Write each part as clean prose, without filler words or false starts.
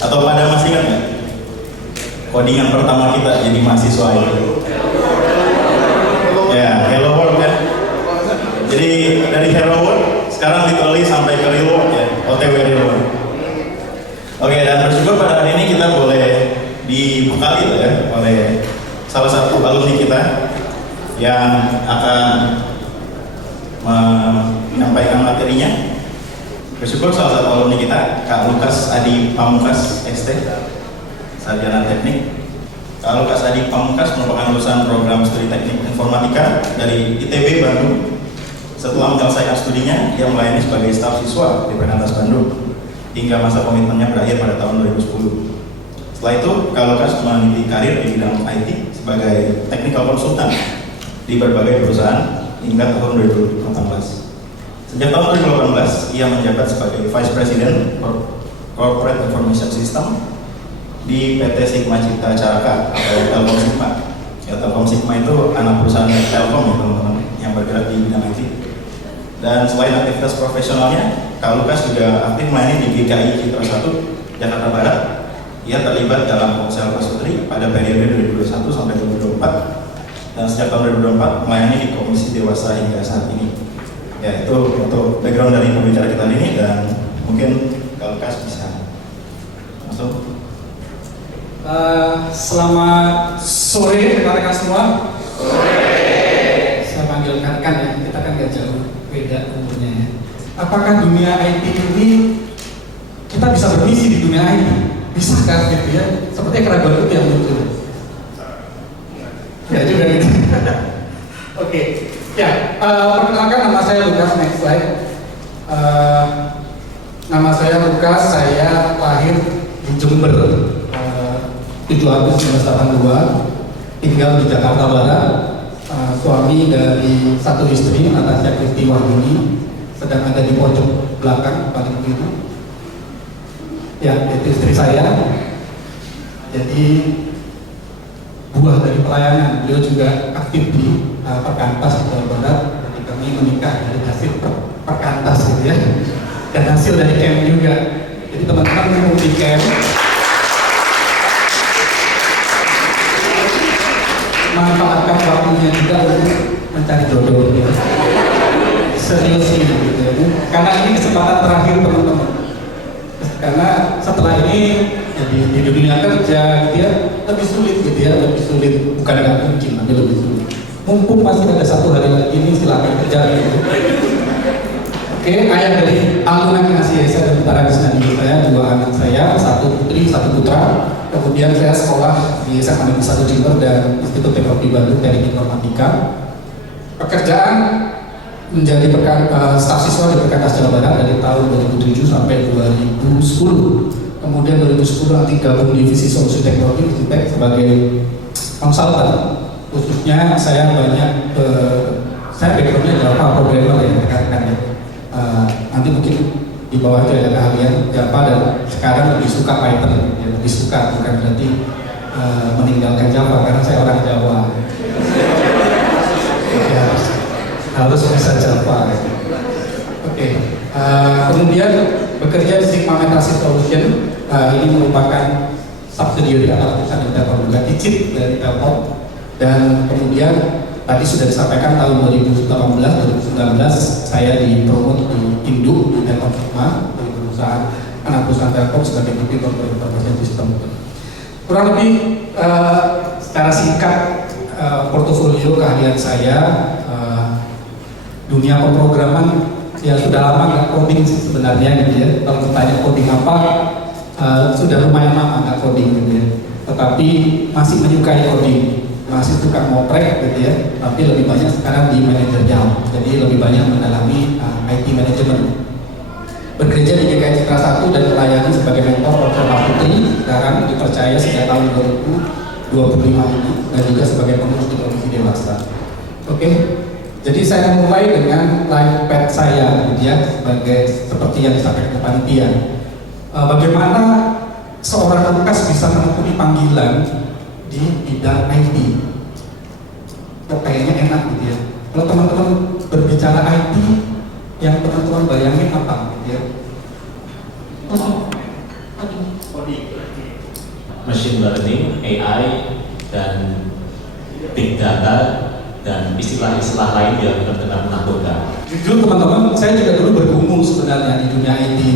Atau pada masih ingat nggak? Codingan pertama kita jadi mahasiswa itu. Ya, Hello World kan. Jadi dari Hello World sekarang literally sampai ke Real World ya, OTW Real World. Oke, dan bersyukur pada hari ini kita boleh dibekali ya oleh salah satu alumni kita yang akan menyampaikan materinya. Bersyukur salah satu alumni kita, Kak Lukas Adi Pamungkas ST, Sarjana Teknik. Kak Lukas Adi Pamungkas merupakan lulusan program studi teknik informatika dari ITB Bandung. Setelah menyelesaikan studinya, dia melayani sebagai staf siswa di Perkantas Bandung hingga masa komitmennya berakhir pada tahun 2010. Setelah itu, Kak Lukas meniti karir di bidang IT sebagai technical consultant di berbagai perusahaan hingga tahun 2018. Sejak tahun 2018, ia menjabat sebagai Vice President Corporate Information System di PT Sigma Cipta Caraka atau Telkom Sigma. Ya, Telkom Sigma itu anak perusahaan Telkom ya teman-teman yang bergerak di bidang IT. Dan selain aktivitas profesionalnya, Kak Lukas juga aktif melayani di GKI Citra 1 Jakarta Barat. Ia terlibat dalam Ponsel Pasutri pada periode 2021 sampai 2024 dan sejak tahun 2024 melayani di Komisi Dewasa hingga saat ini. Ya, itu untuk background dari pembicara kita ini, dan mungkin Kak Lukas bisa masuk. Selamat sore rekan-rekan semua. Sore. Saya panggil rekan ya, kita kan gak jauh beda umurnya ya. Apakah dunia IT ini kita bisa bermisi di dunia IT? Bisa kan gitu ya? Seperti keraguan itu yang muncul. Ya juga gitu. Oke. Ya, perkenalkan nama saya Lukas, next slide. Nama saya Lukas, saya lahir di Jember 7 Agustus 1982, tinggal di Jakarta Barat, suami dari satu istri, Natasha Kristi Wahyuni, sedang ada di pojok belakang paling kiri. Ya, itu istri saya. Jadi buah dari pelayanan, beliau juga aktif di Perkantas Jawa Barat. Jadi kami menikah dari hasil Perkantas gitu ya, dan hasil dari camp juga. Jadi teman-teman mau di camp manfaatkan waktunya juga untuk mencari jodoh gitu. Serius gitu ya. Karena ini kesempatan terakhir teman-teman. Karena setelah ini jadi di dunia kerja dia lebih sulit gitu ya, lebih sulit, bukan nggak mungkin tapi lebih sulit. Mumpung masih ada satu hari lagi ini, silakan kerja gitu. Oke, ayah dari Aluna Kinasi Esa dan Utara Disnadi, saya 2 anak saya, 1 putri, 1 putra. Kemudian saya sekolah di SMA Negeri 1 Jember dan Institut Teknologi Bandung dari Informatika. Pekerjaan menjadi staf siswa di Perkantas Jawa Barat dari tahun 2007 sampai 2010. Kemudian 2010 nanti gabung di divisi solusi teknologi Digitek sebagai konsultan. Khususnya saya banyak saya backgroundnya Java programmer ya rekan-rekan ya. Nanti mungkin di bawah itu ada keahlian Java, dan sekarang lebih suka Python ya, lebih suka, bukan berarti meninggalkan Java karena saya orang Jawa ya, harus bisa Java. Oke. Kemudian bekerja di Sigma Metasi Solution, ini merupakan subsidiary atau perusahaan dari Telkom juga, Icip dari Telkom. Dan kemudian tadi sudah disampaikan tahun 2018-2019 saya dipromot di Induk di Telkom Sigma, di perusahaan anak perusahaan Telkom sebagai Deputy Corporate Information System. Kurang lebih secara singkat portofolio keahlian saya, dunia pemrograman ya sudah lama nggak coding sih sebenarnya gitu ya. Kalau bertanya coding apa, sudah lumayan lama nggak coding gitu ya. Tetapi masih menyukai coding, masih suka ngoprek gitu ya. Tapi lebih banyak sekarang di manajernya, jadi lebih banyak mendalami IT management. Bekerja di GKI Citra 1 dan melayani sebagai mentor Profesor Putri, sekarang dipercaya sejak tahun 2025 ini, dan juga sebagai pengurus di Komisi Dewasa. Oke. Jadi saya mulai dengan life path saya, gitu ya, seperti yang disampaikan panitia. Bagaimana seorang Lukas bisa menekuni panggilan di bidang IT? Kok kayaknya enak gitu ya. Kalau teman-teman berbicara IT, yang teman-teman bayangin apa gitu ya? Coding. machine learning, AI, dan big data, dan istilah-istilah lain yang terkena menakutkan. Jujur teman-teman, saya juga dulu bergumul sebenarnya di dunia IT ini.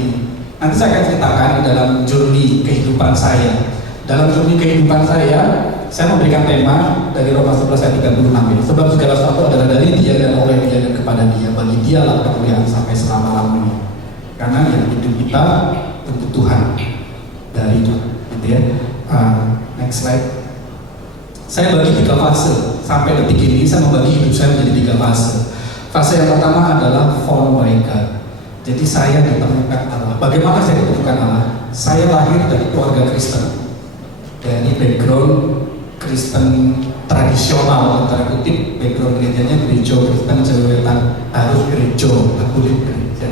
Nanti saya akan ceritakan dalam journey kehidupan saya. Dalam journey kehidupan saya memberikan tema dari Roma 11 ayat 36 ini. Sebab segala sesuatu adalah dari Dia dan oleh Dia dan kepada Dia. Bagi Dialah kemuliaan sampai selama-lamanya. Karena yang hidup kita untuk Tuhan, dari Tuhan, gitu ya. Next slide. Saya bagi 3 fase. Sampai detik ini saya membagi hidup saya menjadi 3 fase. Fase yang pertama adalah formed by God. Jadi saya ditemukan Allah. Bagaimana saya ditemukan Allah? Saya lahir dari keluarga Kristen, dari background Kristen tradisional, antara kutip, background gerejanya gereja Kristen Jawa Wetan, harus gereja, kulit gereja.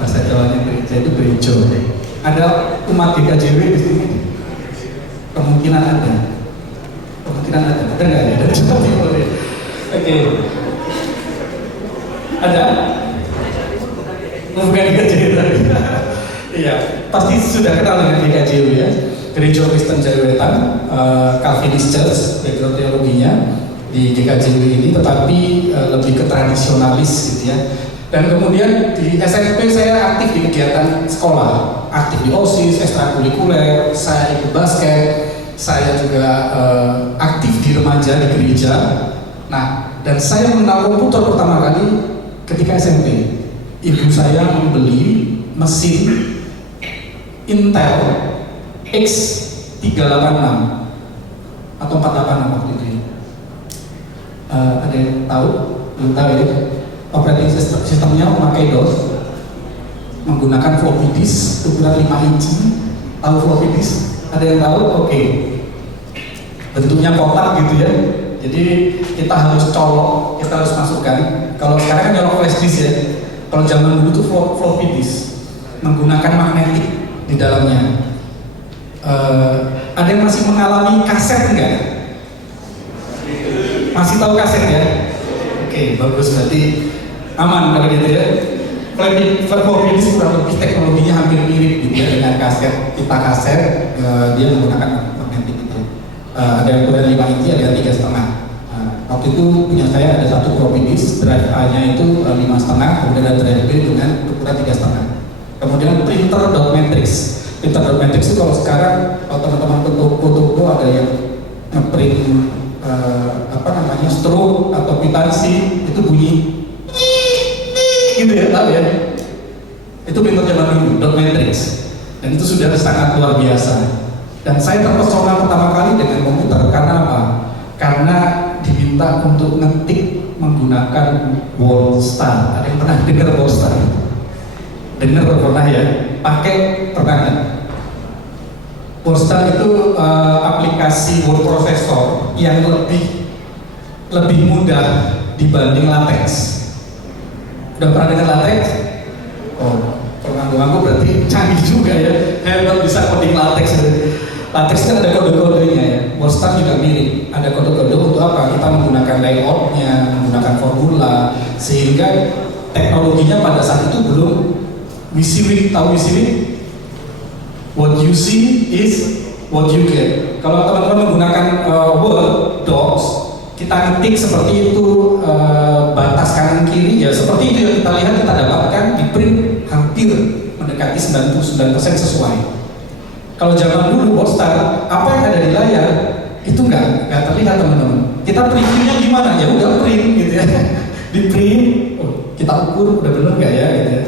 Bahasa Jawanya gereja itu gereja. Ada umat GKJW di sini? Kemungkinan ada. Ada nggak ya? Ada coba boleh. Oke. Ada? Bukan GKJW tadi. Iya, pasti sudah kenal dengan GKJW ya. Gereja Kristen Jawa Wetan, Calvinist Church, background teologinya di GKJW ini, tetapi lebih ke tradisionalis gitu ya. Dan kemudian di SMP saya aktif di kegiatan sekolah, aktif di OSIS, ekstrakurikuler, saya ikut basket, saya juga aktif di remaja di gereja. Nah, dan saya mengenal komputer pertama kali ketika SMP. Ibu saya membeli mesin Intel X386 atau 486 waktu itu. Ada yang tahu? Belum tahu ya? Operating sistemnya memakai DOS, menggunakan floppy disk ukuran 5 inci. Tahu floppy disk? Ada yang tahu? Oke. Bentuknya kotak gitu ya. Jadi kita harus colok, kita harus masukkan. Kalau sekarang kan nyolok flash disk ya. Kalau zaman dulu tuh floppy disk, menggunakan magnetik di dalamnya. Ada yang masih mengalami kaset enggak? Masih tahu kaset ya? Oke, bagus, berarti aman kalau gitu ya. Floppy disk kurang lebih teknologinya hampir mirip gitu ya dengan kaset. Kita kaset, dia menggunakan magnetik itu. Ada yang ukuran 5 inci, ada yang 3,5. Waktu itu punya saya ada satu floppy disk, drive A-nya itu 5,5, kemudian ada drive B dengan ukuran 3,5. Kemudian printer dot matrix. Printer dot matrix itu kalau sekarang kalau teman-teman ke toko ada yang ngeprint stroke atau kwitansi itu bunyi gitu ya, tahu ya? Itu printer zaman dulu, dot matrix, dan itu sudah sangat luar biasa. Dan saya terpesona pertama kali dengan komputer karena apa? Karena diminta untuk ngetik menggunakan WordStar. Ada yang pernah dengar WordStar? Dengar pernah ya? Pakai pernah nggak? WordStar itu aplikasi word processor yang lebih mudah dibanding LaTeX. Udah pernah dengar LaTeX? Oh, pengganggu-ganggu berarti canggih juga ya. Hebat bisa coding LaTeX. LaTeX kan ada kode-kodenya ya. WordStar juga mirip. Ada kode-kode untuk apa? Kita menggunakan layoutnya, menggunakan formula, sehingga teknologinya pada saat itu belum WYSIWYG. Tahu WYSIWYG? What you see is what you get. Kalau teman-teman menggunakan Word Docs, kita ketik seperti itu, batas kanan kiri ya seperti itu yang kita lihat, kita dapatkan di print hampir mendekati 99% sesuai. Kalau zaman dulu WordStar, apa yang ada di layar itu nggak terlihat teman-teman. Kita previewnya gimana ya? Udah print gitu ya, di print, kita ukur udah bener nggak ya gitu ya.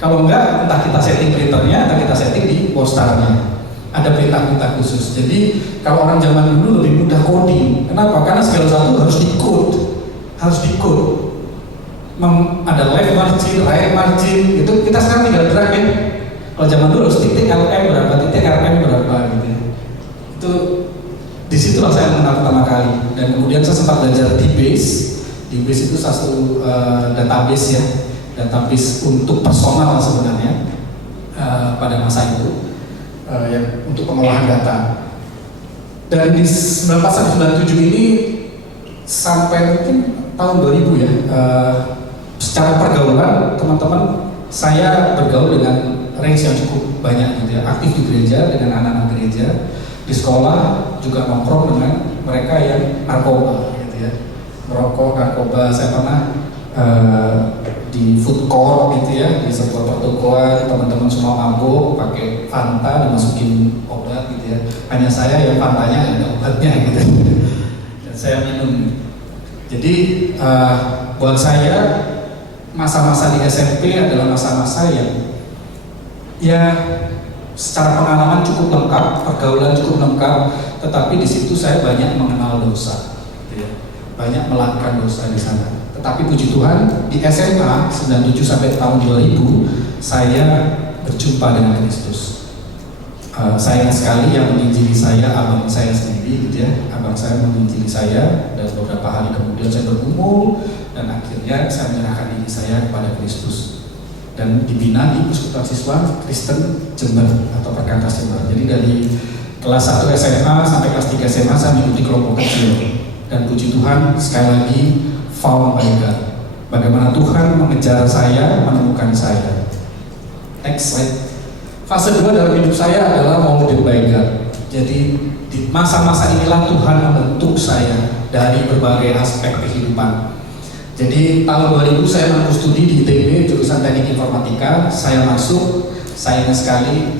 Kalau enggak, entah kita setting printernya, entah kita setting di WordStar-nya. Ada perintah-perintah khusus. Jadi kalau orang zaman dulu lebih mudah coding. Kenapa? Karena segala sesuatu harus di-code. Ada left margin, right margin, itu kita sekarang tinggal drag ya. Kalau zaman dulu harus titik LM berapa, titik RM berapa gitu. Itu disitulah saya mengenal pertama kali. Dan kemudian saya sempat belajar DBase. DBase itu satu database ya. Database untuk personal sebenarnya pada masa itu yang untuk pengolahan data. Dan di 1997 ini sampai mungkin tahun 2000 ya, secara pergaulan teman-teman saya bergaul dengan range yang cukup banyak gitu ya, aktif di gereja dengan anak-anak gereja, di sekolah juga nongkrong dengan mereka yang narkoba gitu ya, merokok, narkoba. Saya pernah di food court gitu ya, di sebuah pertokoan teman-teman semua mabuk pakai Fanta dimasukin obat gitu ya, hanya saya yang Fantanya ada obatnya gitu dan saya minum. Jadi buat saya masa-masa di SMP adalah masa-masa yang ya secara pengalaman cukup lengkap, pergaulan cukup lengkap, tetapi di situ saya banyak mengenal dosa, gitu ya. Banyak melakukan dosa di sana. Tetapi puji Tuhan di SMA 97 sampai tahun 2000 saya berjumpa dengan Kristus. Sayang sekali yang menginjili saya abang saya sendiri, gitu ya. Abang saya menginjili saya dan beberapa hari kemudian saya bergumul dan akhirnya saya menyerahkan diri saya kepada Kristus dan dibina di Persekutuan Siswa Kristen Jember atau Perkantas Jember. Jadi dari kelas 1 SMA sampai kelas 3 SMA saya mengikuti kelompok kecil dan puji Tuhan sekali lagi found by God. Bagaimana Tuhan mengejar saya, menemukan saya. Next slide. Fase 2 dalam hidup saya adalah molded by God. Jadi di masa-masa inilah Tuhan membentuk saya dari berbagai aspek kehidupan. Jadi tahun 2000 saya mampu studi di ITB jurusan Teknik Informatika. Saya masuk, sayang sekali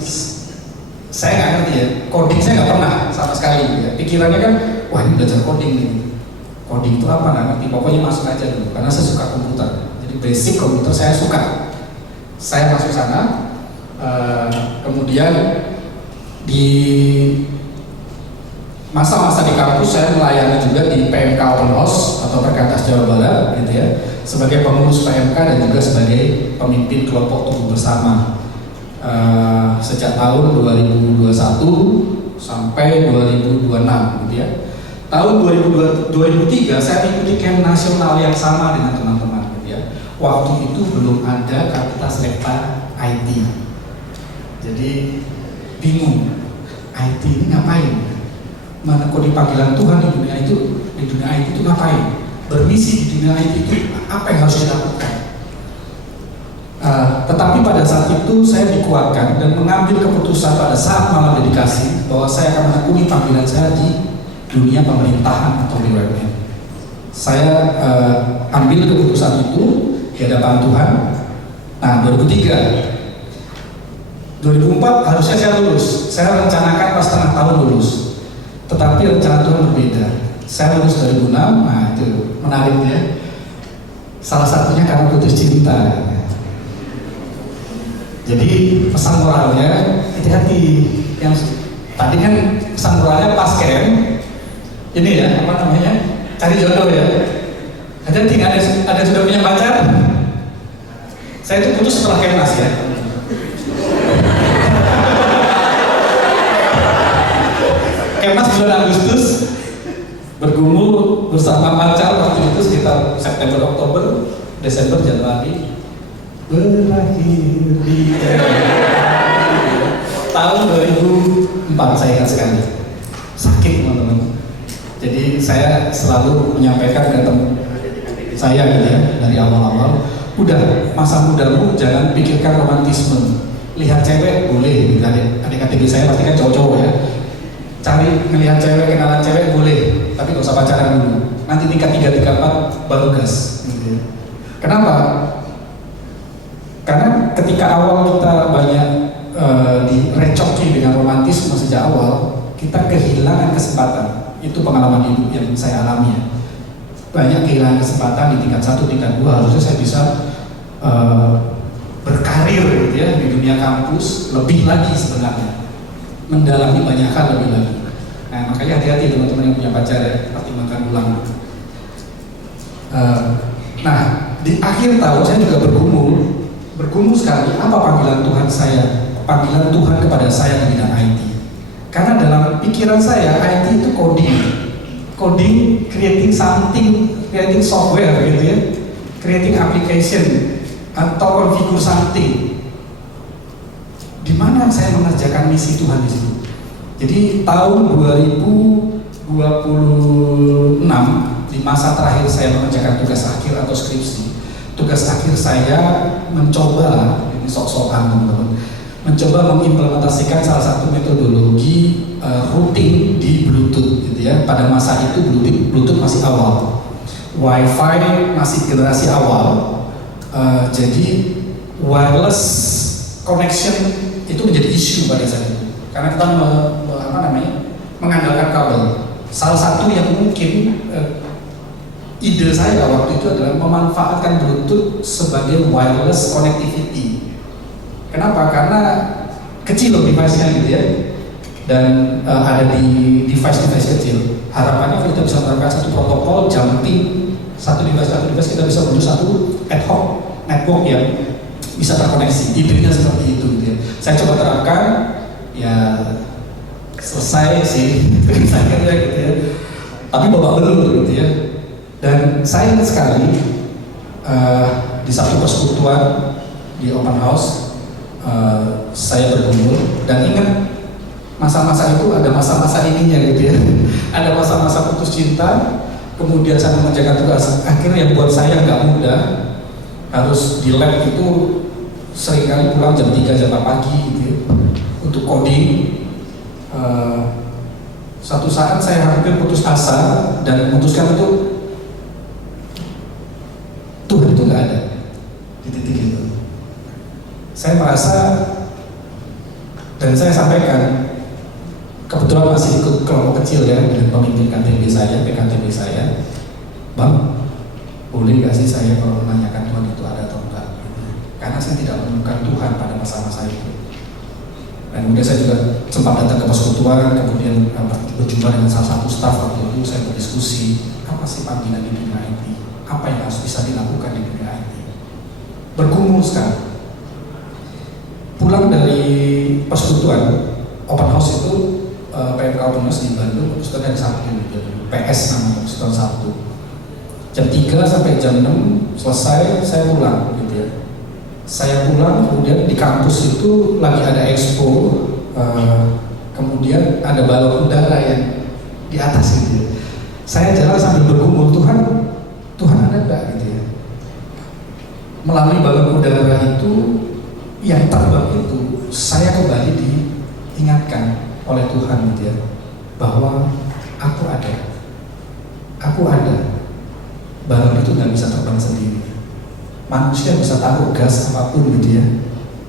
saya nggak ngerti ya, coding saya nggak pernah sama sekali ya. Pikirannya kan, wah ini belajar coding nih. Coding itu apa nggak ngerti, pokoknya masuk aja dulu karena saya suka komputer. Jadi basic komputer saya suka. Saya masuk sana, kemudian di masa-masa di kampus saya melayani juga di PMK Open House atau Perkantas Jawa Barat gitu ya, sebagai pengurus PMK dan juga sebagai pemimpin kelompok tubuh bersama sejak tahun 2021 sampai 2026 gitu ya. Tahun 2003 saya mengikuti camp nasional yang sama dengan teman-teman gitu ya. Waktu itu belum ada Fakultas Lekta IT. Jadi bingung, IT ini ngapain? Mana kok di panggilan Tuhan di dunia IT itu ngapain? Bermisi di dunia IT itu apa yang harus dilakukan? Tetapi pada saat itu saya dikuatkan dan mengambil keputusan pada saat malam dedikasi bahwa saya akan menekuni panggilan saya di dunia pemerintahan atau BUMN. Saya ambil keputusan itu di hadapan Tuhan. Nah, 2004 harusnya saya lulus. Saya rencanakan pas setengah tahun lulus. Tetapi rencana Tuhan berbeda. Saya lulus 2006, nah itu menarik ya. Salah satunya karena putus cinta. Jadi pesan moralnya hati-hati. Yang tadi kan pesan moralnya pas camp. Ini ya, apa namanya? Cari jodoh ya. Ada sudah punya pacar? Saya itu putus setelah Kemnas ya. Kemnas bulan Agustus, bergumul bersama pacar waktu itu sekitar September, Oktober, Desember, Januari, berakhir di tahun 2004 saya ingat sekali. Sakit teman-teman. Jadi saya selalu menyampaikan ke teman saya gitu ya, dari awal-awal, udah masa mudamu jangan pikirkan romantisme. Lihat cewek boleh, gitu. Adik-adik saya pasti kan cowok-cowok ya. Cari ngelihat cewek, kenalan cewek boleh, tapi gak usah pacaran dulu. Nanti tingkat 3, 4 baru gas. Gitu ya. Kenapa? Karena ketika awal kita banyak direcoki dengan romantisme sejak awal, kita kehilangan kesempatan. Itu pengalaman hidup yang saya alami ya. Banyak kehilangan kesempatan di tingkat 1, tingkat 2. Harusnya saya bisa berkarir gitu ya, di dunia kampus lebih lagi sebenarnya, mendalami banyak hal lebih lagi. Nah, makanya hati-hati teman-teman yang punya pacar ya, pertimbangkan ulang. Nah, di akhir tahun saya juga bergumul sekali, apa panggilan Tuhan saya, panggilan Tuhan kepada saya di bidang IT. Karena dalam pikiran saya, IT itu coding, creating something, creating software gitu ya, creating application atau configure something. Di mana saya mengerjakan misi Tuhan di situ. Jadi tahun 2026 di masa terakhir saya mengerjakan tugas akhir atau skripsi. Tugas akhir saya mencoba, ini sok-sokan teman-teman, mencoba mengimplementasikan salah satu metodologi routing di Bluetooth gitu ya. Pada masa itu Bluetooth masih awal, Wi-Fi masih generasi awal, jadi wireless connection itu menjadi isu pada saat itu karena kita mengandalkan kabel. Salah satu yang mungkin ide saya waktu itu adalah memanfaatkan Bluetooth sebagai wireless connectivity. Kenapa? Karena kecil device-nya gitu ya, dan ada di device-device kecil. Harapannya kita bisa menerapkan satu protokol jumping, satu device kita bisa menuju satu ad hoc network yang bisa terkoneksi. Idenya seperti itu gitu ya. Saya coba terapkan, ya selesai sih akhirnya gitu ya. Tapi babak belur gitu ya. Dan saya ingat sekali di satu persekutuan di open house saya bergumul dan ingat masa-masa itu ada masa-masa ininya gitu ya. Ada masa-masa putus cinta, kemudian saya mengerjakan tugas akhir yang buat saya nggak mudah, harus di lab itu seringkali pulang jam 3 jam 4 pagi gitu ya, untuk coding. Satu saat saya hampir putus asa dan memutuskan untuk Tuhan itu nggak ada di titik itu. Saya merasa dan saya sampaikan, kebetulan masih ikut kelompok kecil ya dengan pemimpin KTB saya, PKTB saya, Bang, boleh nggak sih saya kalau menanyakan Tuhan itu ada atau enggak? Karena saya tidak menemukan Tuhan pada masa-masa itu. Dan kemudian saya juga sempat datang ke persekutuan, kemudian berjumpa dengan salah satu staf waktu itu, saya berdiskusi, apa sih panggilan di dunia IT? Apa yang harus bisa dilakukan di dunia IT? Bergumul sekali. Pulang dari persekutuan, open house itu, PMK Open House di Bandung, persekutuan dari Sabtu, PS namanya, persekutuan Sabtu. Jam 3 sampai jam 6 selesai, saya pulang gitu ya. Saya pulang, kemudian di kampus itu lagi ada expo, kemudian ada balon udara yang di atas gitu ya. Saya jalan sambil bergumul, Tuhan ada nggak gitu ya. Melalui balon udara itu, yang terbang itu, saya kembali diingatkan oleh Tuhan gitu ya, bahwa aku ada. Balon itu nggak bisa terbang sendiri. Manusia bisa taruh gas apapun gitu ya.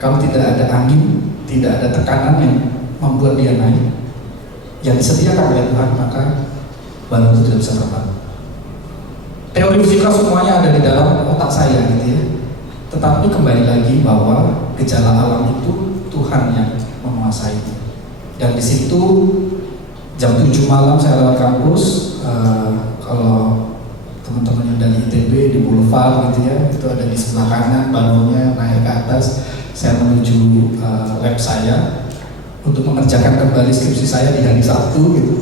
Kalau tidak ada angin, tidak ada tekanan yang membuat dia naik, yang disediakan oleh Tuhan, maka balon itu tidak bisa terbang. Teori fisika semuanya ada di dalam otak saya gitu ya. Tetapi kembali lagi bahwa gejala alam itu Tuhan yang menguasai. Dan di situ jam 7 malam saya lewat kampus, kalau teman-teman yang dari ITB di Boulevard gitu ya, itu ada di sebelah kanan balonnya naik ke atas. Saya menuju lab saya untuk mengerjakan kembali skripsi saya di hari Sabtu gitu.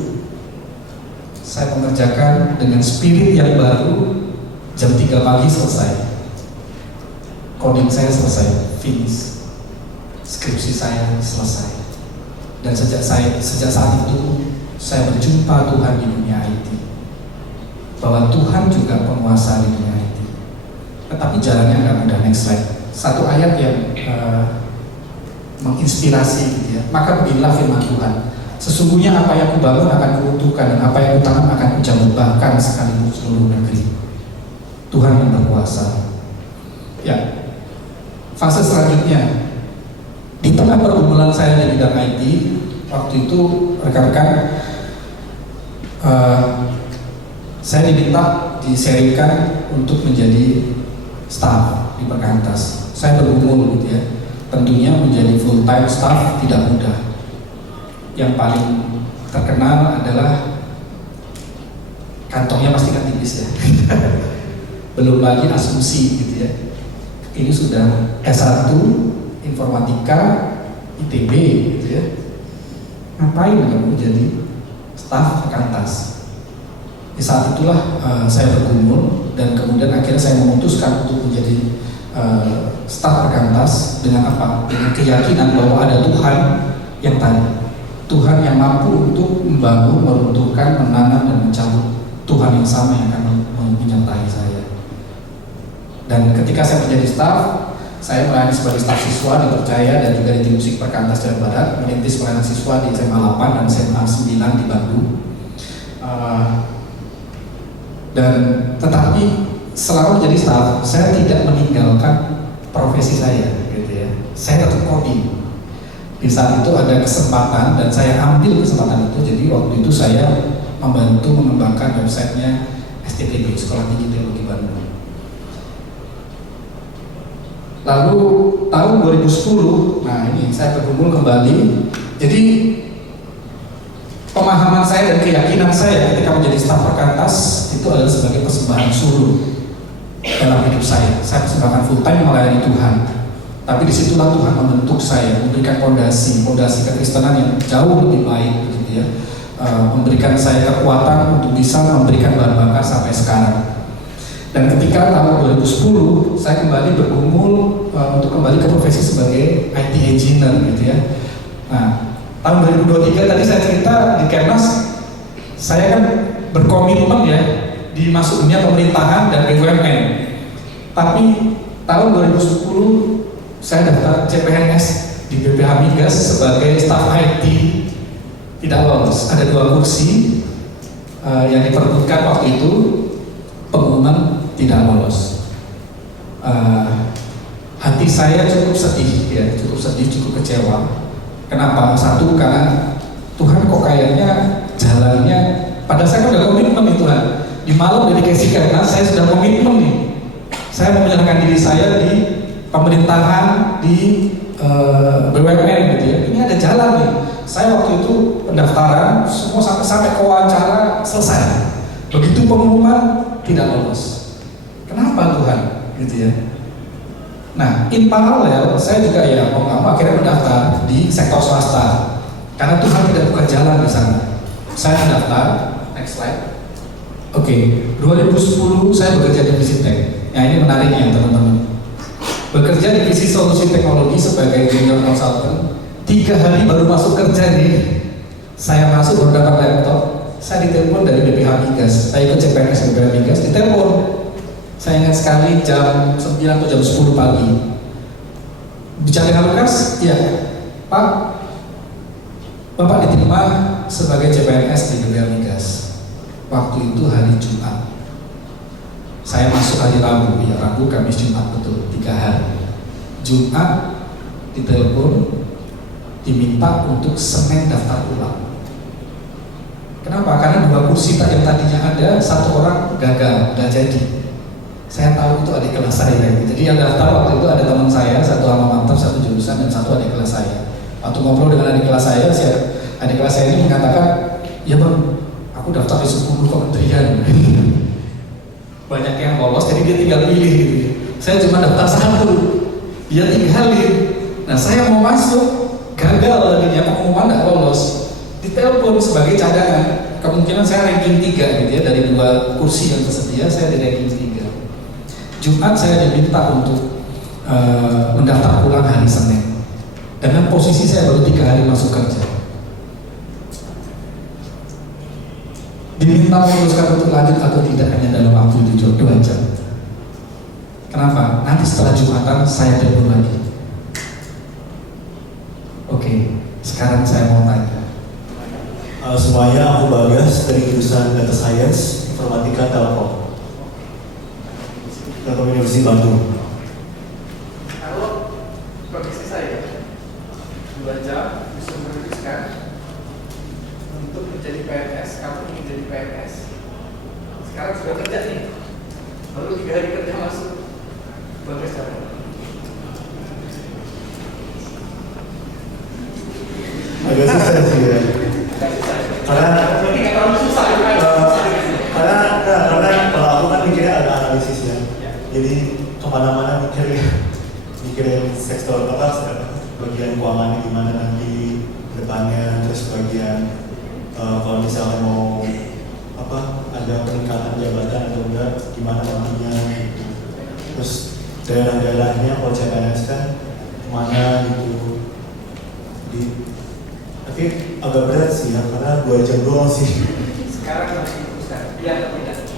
Saya mengerjakan dengan spirit yang baru. Jam 3 pagi selesai, coding saya selesai, finish, skripsi saya selesai. Dan sejak saat itu saya berjumpa Tuhan di dunia IT, bahwa Tuhan juga penguasa di dunia IT. Tetapi jalannya nggak mudah. Next slide. Satu ayat yang menginspirasi gitu ya. Maka beginilah firman Tuhan, sesungguhnya apa yang kubangun akan kuruntuhkan, dan apa yang kutanam akan kujamur, bahkan sekalipun seluruh negeri. Tuhan yang berkuasa. Ya, fase selanjutnya, di tengah pergumulan saya di bidang IT, waktu itu rekan-rekan, saya diminta diserikan untuk menjadi staff di Perkantas. Saya bergumul gitu ya. Tentunya menjadi full time staff tidak mudah. Yang paling terkenal adalah kantongnya pasti kan tipis ya. Belum lagi asumsi gitu ya. Ini sudah S1 informatika ITB gitu ya. Ngapain kamu jadi staf Perkantas? Di saat itulah saya bergumul, dan kemudian akhirnya saya memutuskan untuk menjadi staf Perkantas dengan apa? Dengan keyakinan bahwa ada Tuhan yang tadi, Tuhan yang mampu untuk membangun, meruntuhkan, menanam, dan mencabut. Tuhan yang sama yang akan menyertai saya. Dan ketika saya menjadi staf, saya melayani sebagai staf siswa di Percaya dan juga di tim musik Perkantas Jawa Barat, merintis pelayanan siswa di SMA 8 dan SMA 9 di Bandung. Dan tetapi selama menjadi staf, saya tidak meninggalkan profesi saya, gitu ya. Saya tetap coding. Di saat itu ada kesempatan dan saya ambil kesempatan itu. Jadi waktu itu saya membantu mengembangkan websitenya STTB, Sekolah Tinggi Teologi Bandung. Lalu tahun 2010, nah ini saya bergumul kembali. Jadi pemahaman saya dan keyakinan saya ketika menjadi staf Perkantas itu adalah sebagai persembahan suluh dalam hidup saya. Saya persembahkan full time melayani Tuhan. Tapi disitulah Tuhan membentuk saya, memberikan fondasi kekristenan yang jauh lebih baik, gitu ya. Memberikan saya kekuatan untuk bisa memberikan bahan bakar sampai sekarang. Dan ketika tahun 2010 saya kembali bergumul untuk kembali ke profesi sebagai IT engineer, gitu ya. Nah, tahun 2023 tadi saya cerita di Kemnas, saya kan berkomitmen ya di masuk dunia pemerintahan dan BUMN. Tapi tahun 2010 saya daftar CPNS di BPH Migas sebagai staf IT, tidak lolos. Ada 2 kursi yang diperebutkan waktu itu, pengumuman tidak lolos. Hati saya cukup sedih ya, cukup kecewa. Kenapa? Satu, karena Tuhan kok kayaknya jalannya, pada saya udah komitmen nih Tuhan. Di malam dedikasi karena saya sudah komitmen nih. Saya mau menyerahkan diri saya di pemerintahan, di BUMN, gitu ya. Ini ada jalan nih. Saya waktu itu pendaftaran semua sampai ke wawancara selesai. Begitu pengumuman tidak lolos. Kenapa Tuhan? Gitu ya. Nah, in paralel saya juga ya mau nggak mau akhirnya mendaftar di sektor swasta karena Tuhan tidak buka jalan di sana. Saya mendaftar, next slide. Oke, 2010 saya bekerja di Visitek. Nah ini menariknya teman-teman. Bekerja di divisi solusi teknologi sebagai junior consultant. 3 hari baru masuk kerja nih. Saya masuk baru dapat laptop. Saya ditelepon dari BPH Migas. Saya ikut CPNS BPH Migas, ditelepon. Saya ingat sekali jam 9 atau jam 10 pagi. Bicara dengan Lukas, iya Pak, Bapak diterima sebagai CPNS di BPH Migas. Waktu itu hari Jumat. Saya masuk hari Rabu, ya Rabu, Kamis, Jumat, betul 3 hari. Jumat ditelepon, diminta untuk Senin daftar ulang. Kenapa? Karena 2 kursi yang tadinya ada, 1 orang gagal, nggak jadi. Saya tahu itu adik kelas saya. Jadi yang daftar waktu itu ada teman saya, 1 alma mater, 1 jurusan, dan 1 adik kelas saya. Waktu ngobrol dengan adik kelas saya, adik kelas saya ini mengatakan, ya Bang, aku daftar di 10 kementerian. Banyak yang lolos, jadi dia tinggal pilih gitu. Saya cuma daftar 1, dia tinggalin. Nah saya mau masuk, gagal tadinya, pengumuman nggak lolos. Ditelepon sebagai cadangan, kemungkinan saya ranking 3 gitu ya, dari 2 kursi yang tersedia, saya di ranking 3. Jumat saya diminta untuk mendaftar ulang hari Senin. Dengan posisi saya baru 3 hari masuk kerja. Diminta memutuskan untuk lanjut atau tidak hanya dalam waktu 2 jam. Kenapa? Nanti setelah Jumatan saya telepon lagi. Oke, sekarang saya mau tanya. Semuanya, aku Bagas dari jurusan Data Science, Informatika Telkom Universitas Bandung. Kalau profesi saya 2 jam bisa memutuskan untuk menjadi PNS, kamu ingin jadi PNS. Sekarang sudah kerja nih, baru 3 hari kerja masuk. Bagus cara. Agak susah sih ya. Karena kalau aku kan mikirnya ada analisis ya. Jadi kemana-mana mikirin sektor bagian keuangannya gimana nanti depannya, terus bagian kalau misalnya mau ada peningkatan jabatan atau enggak gimana nantinya gitu. Terus daerah-daerahnya kalau CPNS kan kemana gitu. Tapi agak berat sih ya, karena 2 jam doang sih. Sekarang masih pusat, iya atau tidak?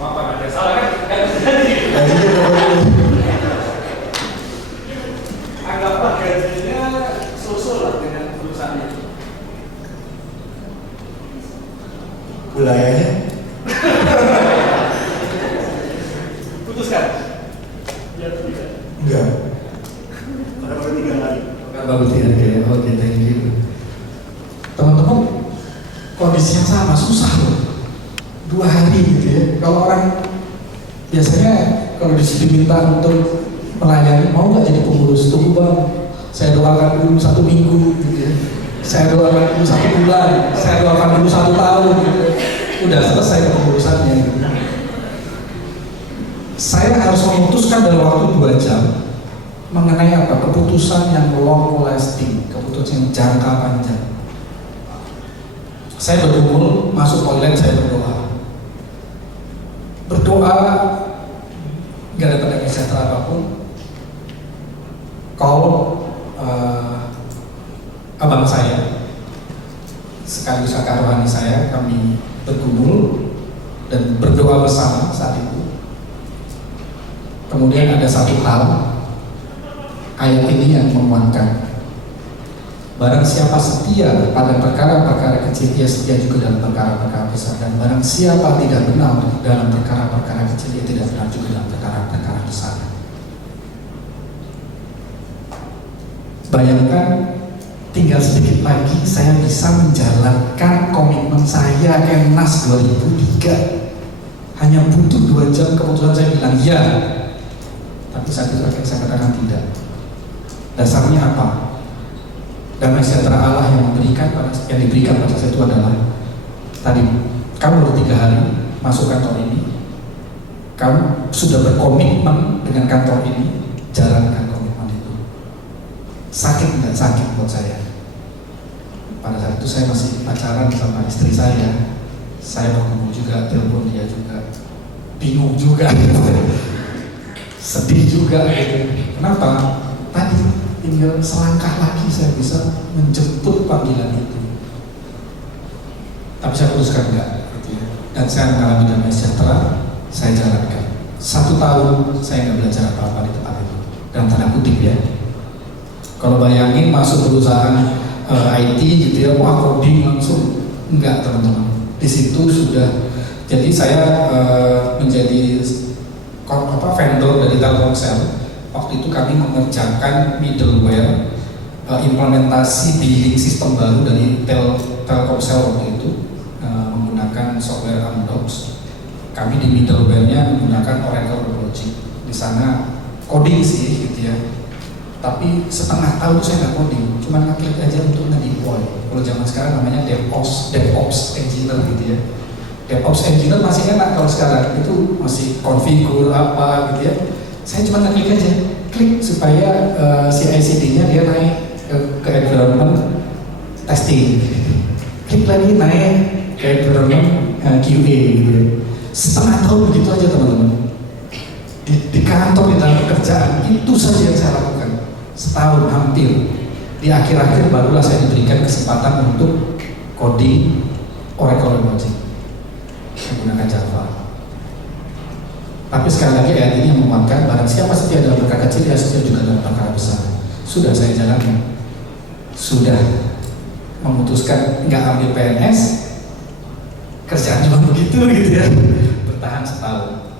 Apa ada salah kan? Tadinya Putuskan. Enggak. Karena baru 3 hari. Kan bagus ya, oke, thank you. Teman-teman, kondisi yang sama susah loh. 2 hari gitu ya. Kalau orang biasanya kalau di sini minta untuk melayani, mau nggak jadi pengurus? Tunggu bang, saya doakan dulu 1 minggu gitu ya. Saya doakan dulu 1 bulan, saya doakan dulu 1 tahun gitu. Udah selesai kepengurusannya gitu. Saya harus memutuskan dalam waktu 2 jam mengenai apa? Keputusan yang long lasting, keputusan yang jangka panjang. Saya bergumul, masuk toilet, saya berdoa. Berdoa, nggak ada pada sejahtera apapun. Kalau abang saya, sekaligus kakak rohani saya, kami bergumul dan berdoa bersama saat itu. Kemudian ada satu hal, ayat ini yang menguatkan. Barang siapa setia pada perkara-perkara kecil, dia setia juga dalam perkara-perkara besar. Dan barang siapa tidak benar dalam perkara-perkara kecil, dia tidak benar juga dalam perkara-perkara besar. Bayangkan, tinggal sedikit lagi saya bisa menjalankan komitmen saya Kemnas 2003. Hanya butuh 2 jam, keputusan saya bilang ya. Tapi saat itu saya katakan tidak. Dasarnya apa? Damai sejahtera Allah yang diberikan pada saya itu adalah tadi, kamu baru 3 hari masuk kantor ini, kamu sudah berkomitmen dengan kantor ini, jalankan komitmen itu. Sakit nggak sakit buat saya? Pada saat itu saya masih pacaran sama istri saya bergumul juga, telepon dia juga, bingung juga, sedih juga gitu. Kenapa? Tadi tinggal selangkah lagi saya bisa menjemput panggilan itu. Tapi saya putuskan enggak gitu ya. Dan saya mengalami damai sejahtera, saya jalankan. 1 tahun saya nggak belajar apa-apa di tempat itu. Dalam tanda kutip ya. Kalau bayangin masuk perusahaan IT gitu ya, wah coding langsung, enggak teman-teman. Di situ sudah, jadi saya menjadi vendor dari Telkomsel. Waktu itu kami mengerjakan middleware, implementasi billing sistem baru dari Telkomsel waktu itu, menggunakan software Amdocs. Kami di middleware-nya menggunakan Oracle Logic. Di sana coding sih gitu ya. Tapi setengah tahun saya nggak coding, cuma ngeklik aja untuk nge-deploy. Kalau zaman sekarang namanya DevOps Engineer gitu ya. DevOps Engineer masih enak kalau sekarang, itu masih konfigur apa gitu ya. Saya cuma ngeklik aja, klik supaya CI/CD-nya dia naik ke environment testing. Klik lagi naik ke environment QA gitu. Setengah tahun begitu aja teman-teman. Di kantor, di dalam pekerjaan, itu saja yang saya lakukan. Setahun hampir. Di akhir-akhir barulah saya diberikan kesempatan untuk coding Oracle Logic menggunakan Java. Tapi sekali lagi ayat ini yang menguatkan, barang siapa setia dalam perkara kecil, dia setia juga dalam perkara besar. Sudah saya jalani, sudah memutuskan nggak ambil PNS, kerjaan cuma begitu gitu ya, bertahan setahun.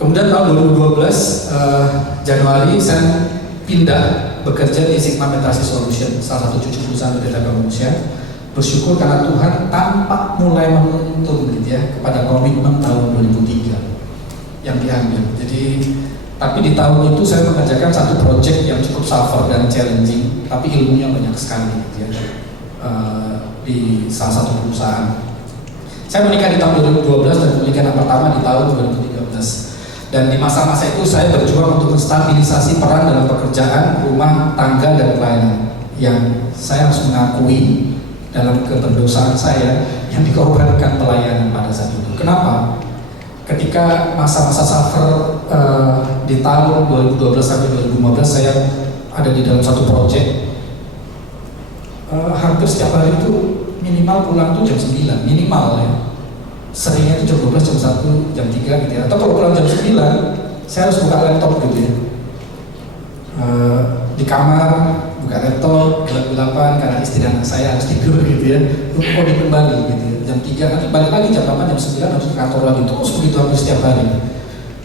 Kemudian tahun 2012 Januari saya pindah bekerja di Sigma Metrasi Solution, salah satu cucu perusahaan dari Telkomsel. Bersyukur karena Tuhan tampak mulai menuntun gitu ya kepada komitmen tahun 2003 yang diambil. Jadi, tapi di tahun itu saya mengerjakan satu proyek yang cukup suffer dan challenging, tapi ilmunya banyak sekali gitu ya, di salah satu perusahaan. Saya menikah di tahun 2012 dan pernikahan pertama di tahun 2013. Dan di masa-masa itu saya berjuang untuk menstabilisasi peran dalam pekerjaan, rumah tangga dan pelayanan. Yang saya harus mengakui dalam keberdosaan saya yang dikorbankan pelayanan pada saat itu. Kenapa? Ketika masa-masa suffer di tahun 2012 sampai 2015 saya ada di dalam satu proyek, hampir setiap hari itu minimal pulang tuh jam 9, minimal ya. Seringnya itu jam 12, jam 1, jam 3 gitu ya. Atau kalau pulang jam 9 saya harus buka laptop gitu ya, di kamar buka laptop gelap-gelapan karena istri dan anak saya harus tidur gitu ya, untuk coding kembali gitu ya. Jam 3 nanti balik lagi, jam 8, jam 9 harus ke kantor lagi, terus begitu hampir setiap hari.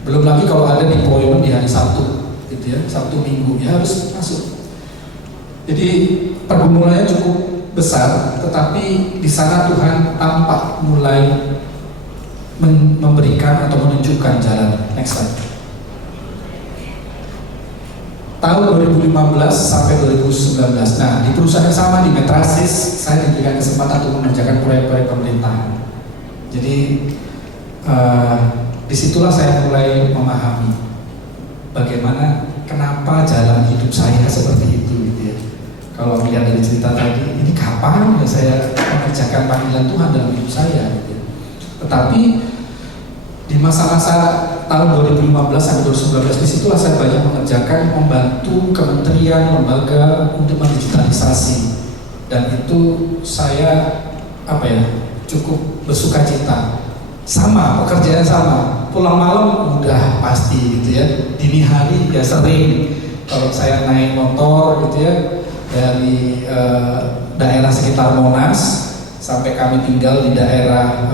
Belum lagi kalau ada deployment di hari Sabtu, gitu ya, Sabtu Minggu ya harus masuk. Jadi pergumulannya cukup besar, tetapi di sana Tuhan tampak mulai memberikan atau menunjukkan jalan. Next slide. Tahun 2015 sampai 2019. Nah, di perusahaan yang sama di Metrasis, saya diberikan kesempatan untuk mengerjakan proyek-proyek pemerintahan. Jadi disitulah saya mulai memahami bagaimana, kenapa jalan hidup saya seperti itu, gitu ya. Kalau melihat dari cerita tadi, ini kapan ya saya mengerjakan panggilan Tuhan dalam hidup saya, gitu ya. Tetapi di masa-masa tahun 2015 sampai 2019 disitulah saya banyak mengerjakan, membantu kementerian, lembaga untuk mendigitalisasi, dan itu saya cukup bersuka cita. Sama, pekerjaan sama, pulang malam udah pasti gitu ya. Dini hari ya sering kalau saya naik motor gitu ya dari daerah sekitar Monas sampai kami tinggal di daerah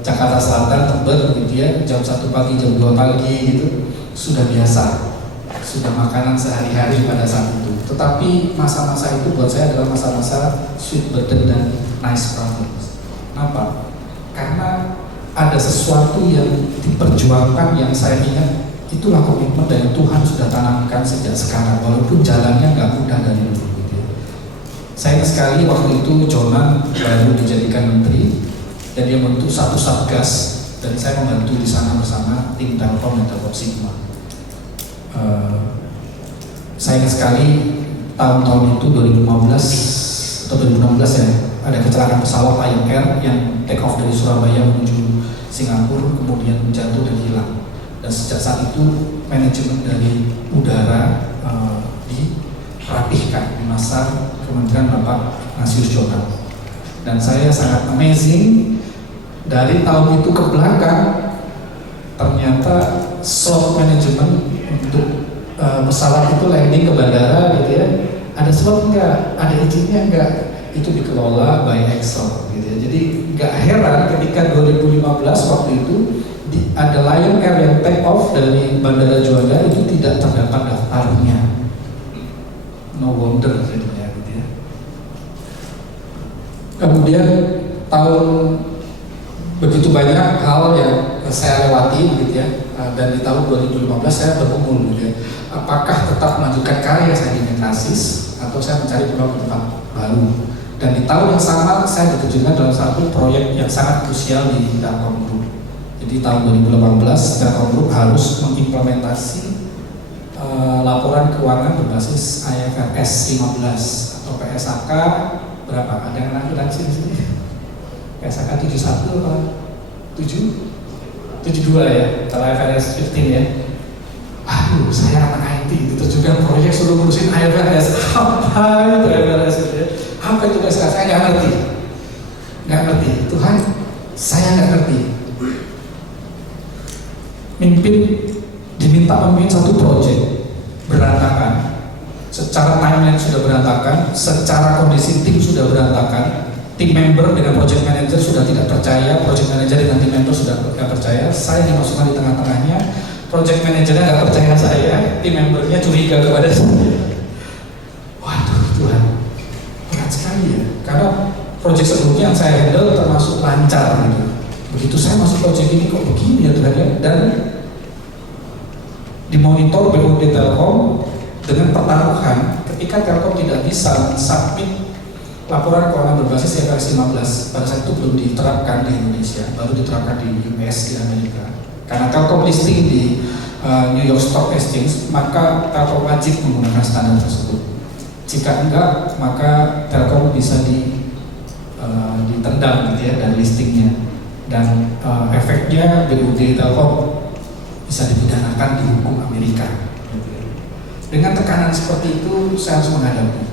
Jakarta Selatan, Tebet gitu ya, jam 1 pagi, jam 2 pagi gitu, sudah biasa, sudah makanan sehari-hari pada saat itu. Tetapi masa-masa itu buat saya adalah masa-masa sweet burden dan nice problems. Kenapa? Karena ada sesuatu yang diperjuangkan yang saya ingat, itulah komitmen dari Tuhan sudah tanamkan sejak sekarang, walaupun jalannya nggak mudah dari dulu. Gitu ya. Saya sekali waktu itu Jonan baru dijadikan menteri, dan dia membentuk satu satgas, dan saya membantu di sana bersama tim Telkom dan Telkom Sigma. Saya ingat sekali tahun-tahun itu 2015 atau 2016 ya, ada kecelakaan pesawat Lion Air yang take off dari Surabaya menuju Singapura, kemudian jatuh dan hilang. Dan sejak saat itu manajemen dari udara dirapihkan di masa Kementerian Bapak Nasius Jonan. Dan saya sangat amazing, dari tahun itu ke belakang ternyata slot manajemen untuk pesawat itu landing ke bandara gitu ya, ada slot enggak, ada izinnya enggak, itu dikelola by Excel gitu ya. Jadi nggak heran ketika 2015 waktu itu ada Lion Air yang take off dari Bandara Juanda itu tidak terdapat daftarnya. No wonder jadinya gitu ya. Kemudian begitu banyak hal yang saya lewati gitu ya, dan di tahun 2015 saya bergumul gitu ya, apakah tetap melanjutkan karya saya di Metrasis atau saya mencari peluang ke tempat baru. Dan di tahun yang sama saya diterjunkan dalam satu proyek yang sangat krusial di Telkom Group. Jadi tahun 2018 Telkom Group harus mengimplementasi laporan keuangan berbasis IFRS 15 atau PSAK berapa? Ada yang lagi di sini? PSAK 71 apa? 72 ya, kalau IFRS 15 ya. Aduh, saya anak IT diterjunkan proyek suruh ngurusin IFRS. Apa itu IFRS itu ya? Apa itu PSAK? Saya nggak ngerti. Tuhan, saya nggak ngerti. Mimpin diminta memimpin satu proyek berantakan, secara timeline sudah berantakan, secara kondisi tim sudah berantakan, tim member dengan project manager sudah tidak percaya, project manager dengan tim member sudah tidak percaya, saya dimasukkan di tengah-tengahnya, project managernya nggak percaya saya, tim membernya curiga kepada saya. Waduh Tuhan, berat sekali ya, karena project sebelumnya yang saya handle termasuk lancar gitu. Begitu saya masuk project ini kok begini ya Tuhan ya, dan dimonitor BUMD Telkom dengan pertaruhan ketika Telkom tidak bisa submit laporan keuangan berbasis IFRS 15 pada saat itu belum diterapkan di Indonesia, baru diterapkan di US, di Amerika. Karena Telkom listing di New York Stock Exchange, maka Telkom wajib menggunakan standar tersebut. Jika enggak, maka Telkom bisa ditendang gitu ya dari listingnya, dan efeknya BUMD Telkom bisa dipidanakan di hukum Amerika. Gitu ya. Dengan tekanan seperti itu, saya harus menghadapi.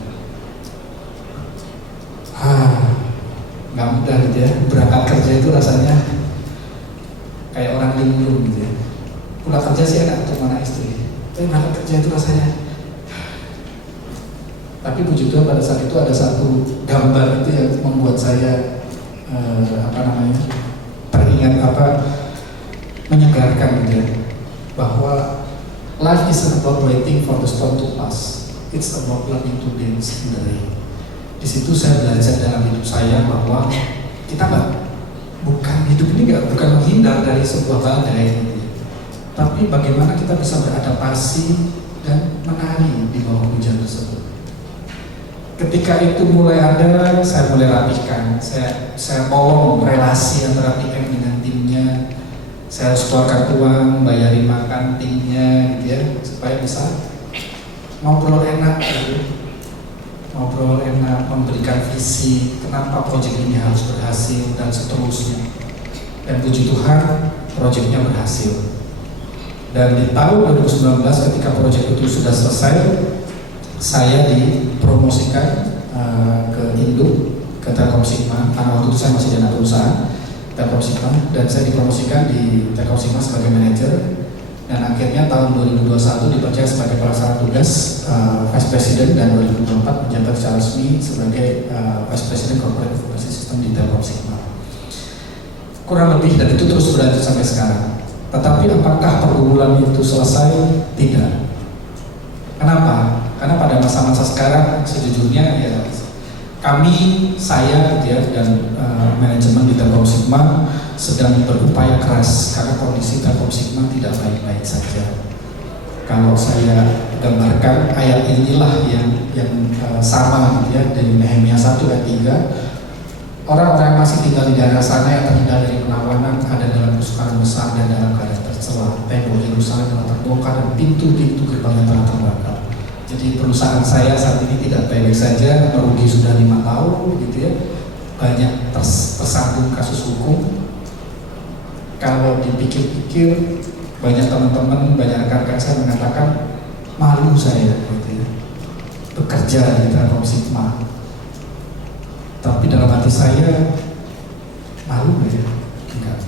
Nggak mudah gitu ya. Berangkat kerja itu rasanya kayak orang linglung gitu ya. Pulang kerja sih enak untuk anak istri, tapi berangkat kerja itu rasanya. Tapi puji Tuhan pada saat itu ada satu gambar itu yang membuat saya teringat menyegarkan gitu ya. bahwa life isn't about waiting for the storm to pass, it's about learning to dance in the rain. Di situ saya belajar dalam hidup saya bahwa kita hidup ini bukan menghindar dari sebuah badai, tapi bagaimana kita bisa beradaptasi dan menari di bawah hujan tersebut. Ketika itu mulai ada, saya mulai rapihkan, saya tolong relasi antara PM dengan timnya. Saya harus keluarkan uang, bayarin makan timnya gitu ya, supaya bisa ngobrol enak gitu. Ngobrol enak, memberikan visi kenapa proyek ini harus berhasil dan seterusnya. Dan puji Tuhan, proyeknya berhasil. Dan di tahun 2019 ketika proyek itu sudah selesai, saya dipromosikan ke Indo, ke Telkom Sigma, karena waktu itu saya masih di anak perusahaan Telkom Sigma, dan saya dipromosikan di Telkom Sigma sebagai manajer. Dan akhirnya tahun 2021 dipercaya sebagai pelaksana tugas Vice President, dan 2024 menjabat secara resmi sebagai Vice President Corporate Information System di Telkom Sigma. Kurang lebih, dan itu terus berlanjut sampai sekarang. Tetapi apakah pergumulan itu selesai? Tidak. Kenapa? Karena pada masa-masa sekarang sejujurnya ya saya gitu ya, dan manajemen di Telkom Sigma sedang berupaya keras karena kondisi Telkom Sigma tidak baik-baik saja. Kalau saya gambarkan ayat inilah yang sama gitu ya, dari Nehemia 1 ayat 3. Orang-orang yang masih tinggal di daerah sana yang terhindar dari penawanan ada dalam kesukaran besar dan dalam keadaan tercela. Tembok Yerusalem telah terbongkar dan pintu-pintu gerbangnya telah terbakar. Jadi perusahaan saya saat ini tidak baik saja, merugi sudah 5 tahun gitu ya. Banyak tersandung kasus hukum. Kalau dipikir-pikir, banyak teman-teman, banyak rekan-rekan saya mengatakan malu saya gitu ya, bekerja di Telkom Sigma. Tapi dalam hati saya malu ya? Enggak.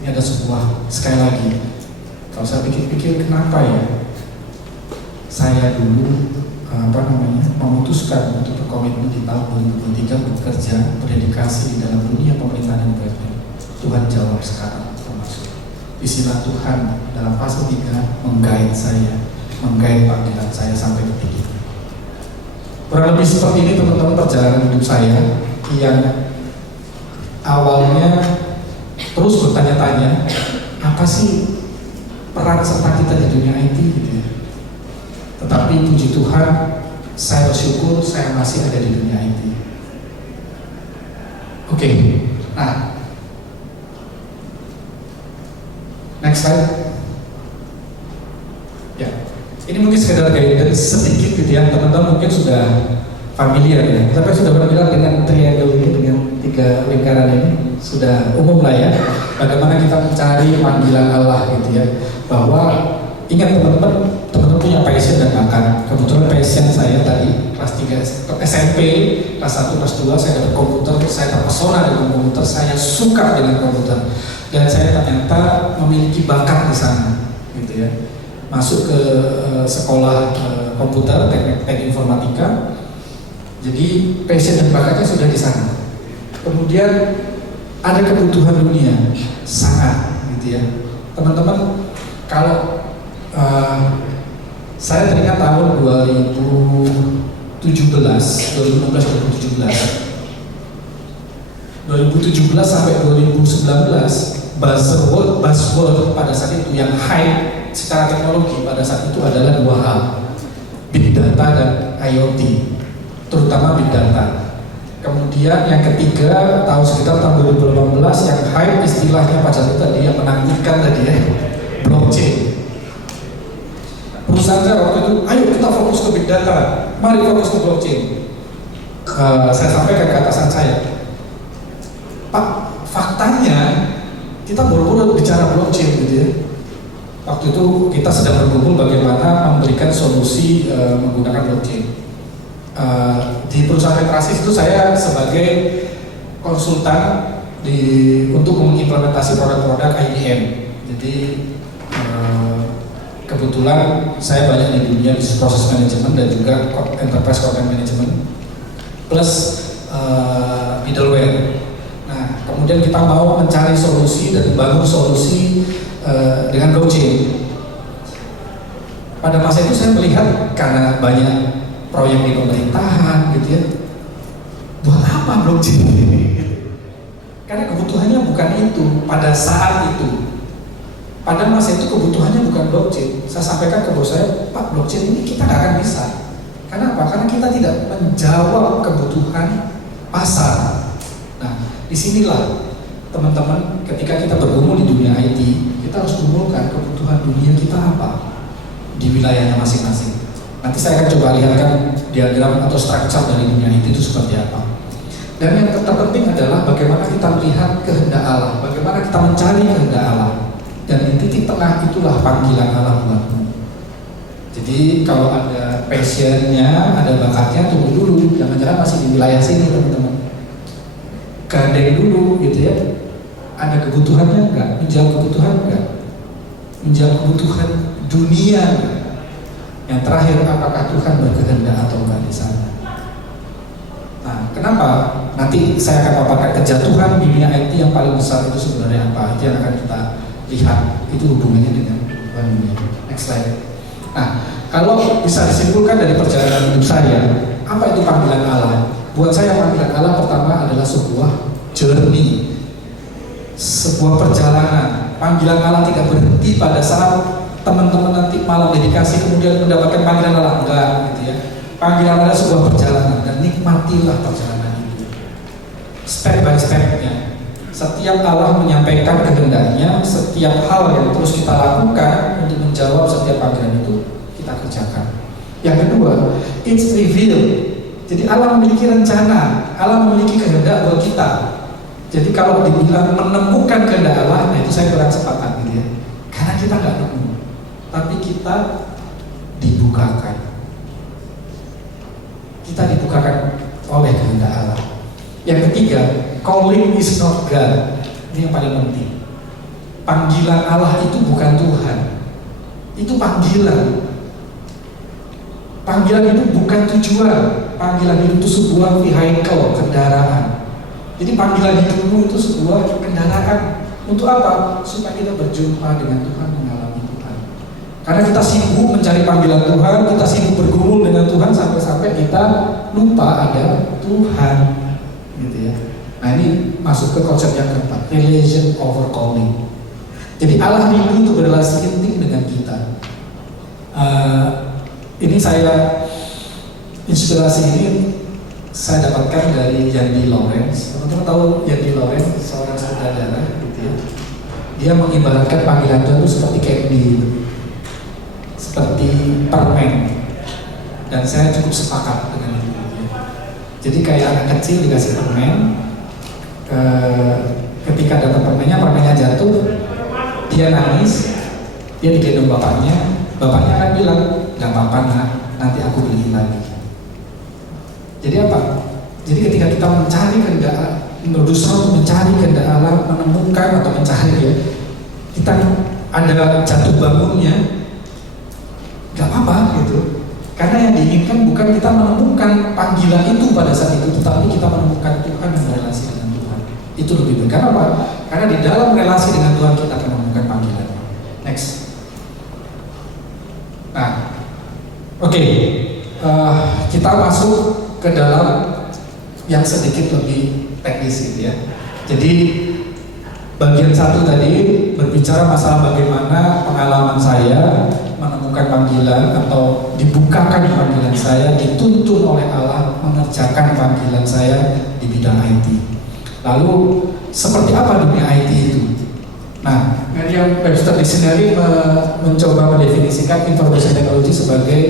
Ini ada sebuah, sekali lagi, kalau saya pikir-pikir kenapa ya saya dulu memutuskan untuk berkomitmen di tahun 2023 bekerja, berdedikasi di dalam dunia pemerintahan yang berbeda. Tuhan jawab sekarang termasuk istilah Tuhan dalam pasal 3 menggait saya, menggait panggilan saya sampai detik ini. Kurang lebih seperti ini teman-teman perjalanan hidup saya yang awalnya terus bertanya-tanya apa sih peran serta kita di dunia IT gitu ya. Tetapi puji Tuhan, saya bersyukur saya masih ada di dunia IT. Oke, nah next slide. Ya, ini mungkin sekedar guidance sedikit gitu ya, teman-teman mungkin sudah familiar ya. Tapi sudah familiar dengan triangle ini, dengan 3 lingkaran ini, sudah umum lah ya. Bagaimana kita mencari panggilan Allah gitu ya. Bahwa ingat teman-teman punya passion dan bakat. Kebetulan passion saya tadi kelas 3 SMP, kelas 1, kelas 2 saya dapat komputer, saya terpesona dengan komputer, saya suka dengan komputer. Dan saya ternyata memiliki bakat di sana, gitu ya. Masuk ke sekolah komputer, teknik informatika. Jadi passion dan bakatnya sudah di sana. Kemudian ada kebutuhan dunia, sangat, gitu ya. Teman-teman, kalau saya teringat tahun 2017 sampai 2019 buzzword pada saat itu yang hype secara teknologi pada saat itu adalah 2 hal, big data dan IoT, terutama big data. Kemudian yang ketiga sekitar tahun 2018 yang hype istilahnya pada saat itu tadi yang menakutkan tadi ya, blockchain. Perusahaan saya waktu itu, ayo kita fokus ke big data, mari fokus ke blockchain. Saya sampaikan ke atasan saya, Pak, faktanya kita baru bicara blockchain gitu ya. Waktu itu kita sedang berkumpul bagaimana memberikan solusi menggunakan blockchain. Di perusahaan petrasi itu saya sebagai konsultan untuk mengimplementasi produk-produk IBM. Jadi kebetulan saya banyak di dunia bisnis proses manajemen dan juga enterprise content management plus middleware. Nah, kemudian kita mau mencari solusi dan membangun solusi dengan blockchain. Pada masa itu saya melihat karena banyak proyek di pemerintahan gitu ya, buat apa blockchain ini? Karena kebutuhannya bukan itu pada saat itu. Pada masa itu kebutuhannya bukan blockchain. Saya sampaikan ke bos saya, Pak, blockchain ini kita nggak akan bisa. Kenapa? Karena kita tidak menjawab kebutuhan pasar. Nah, disinilah teman-teman, ketika kita bergumul di dunia IT, kita harus gumulkan kebutuhan dunia kita apa di wilayahnya masing-masing. Nanti saya akan coba lihatkan diagram atau struktur dari dunia IT itu seperti apa. Dan yang terpenting adalah bagaimana kita melihat kehendak Allah, bagaimana kita mencari kehendak Allah. Dan di titik tengah itulah panggilan Allah buatmu. Jadi kalau ada passionnya, ada bakatnya, tunggu dulu. Jangan-jangan masih di wilayah sini teman-teman. Gandeng dulu gitu ya. Ada kebutuhannya enggak? Menjawab kebutuhan enggak? Menjawab kebutuhan dunia enggak? Yang terakhir, apakah Tuhan berkehendak atau enggak di sana? Nah, kenapa? Nanti saya akan paparkan kejatuhan dunia IT yang paling besar itu sebenarnya apa? Itu yang akan kita lihat, itu hubungannya dengan dunia. Next slide. Nah, kalau bisa disimpulkan dari perjalanan hidup saya, apa itu panggilan Allah? Buat saya panggilan Allah pertama adalah sebuah journey, sebuah perjalanan. Panggilan Allah tidak berhenti pada saat teman-teman nanti malam dedikasi kemudian mendapatkan panggilan Allah, enggak gitu ya. Panggilan Allah sebuah perjalanan dan nikmatilah perjalanan itu. Step by step-nya. Setiap Allah menyampaikan kehendaknya, setiap hal yang terus kita lakukan untuk menjawab setiap panggilan itu kita kerjakan. Yang kedua, it's revealed. Jadi Allah memiliki rencana, Allah memiliki kehendak buat kita. Jadi kalau dibilang menemukan kehendak Allah, nah itu saya kurang sepakat gitu ya. Karena kita nggak nemu, tapi kita dibukakan. Kita dibukakan oleh kehendak Allah. Yang ketiga, calling is not God. Ini yang paling penting. Panggilan Allah itu bukan Tuhan. Itu panggilan. Panggilan itu bukan tujuan. Panggilan itu sebuah vehicle, kendaraan. Jadi panggilan hidupmu itu sebuah kendaraan. Untuk apa? Supaya kita berjumpa dengan Tuhan, mengalami Tuhan. Karena kita sibuk mencari panggilan Tuhan, kita sibuk bergumul dengan Tuhan sampai-sampai kita lupa ada Tuhan. Gitu ya. Nah ini masuk ke konsep yang keempat, relation over calling. Jadi Allah rindu untuk berrelasi intim dengan kita. Ini saya inspirasi ini saya dapatkan dari Yandy Lawrence. Teman-teman tahu Yandy Lawrence, seorang sutradara, gitu ya. Dia mengibaratkan panggilan Tuhan itu seperti candy, seperti permen. Dan saya cukup sepakat dengan itu. Jadi kayak anak kecil dikasih permen, ketika dapat permennya jatuh, dia nangis, dia digendong bapaknya akan bilang, gak apa-apa nak, nanti aku beli lagi. Jadi apa? Jadi ketika kita mencari kehendak, berusaha mencari kehendak Allah, menemukan atau mencari ya, kita ada jatuh bangunnya, gak apa-apa gitu. Karena yang diinginkan bukan kita menemukan panggilan itu pada saat itu, tetapi kita menemukan Tuhan dan berrelasi dengan Tuhan. Itu lebih baik. Karena apa? Karena di dalam relasi dengan Tuhan kita akan menemukan panggilan. Next. Nah, oke. Kita masuk ke dalam yang sedikit lebih teknis gitu ya. Jadi bagian satu tadi berbicara masalah bagaimana pengalaman saya menemukan panggilan atau dibukakan panggilan saya, dituntun oleh Allah mengerjakan panggilan saya di bidang IT. Lalu seperti apa dunia IT itu? Nah, Merriam Webster Dictionary mencoba mendefinisikan information technology sebagai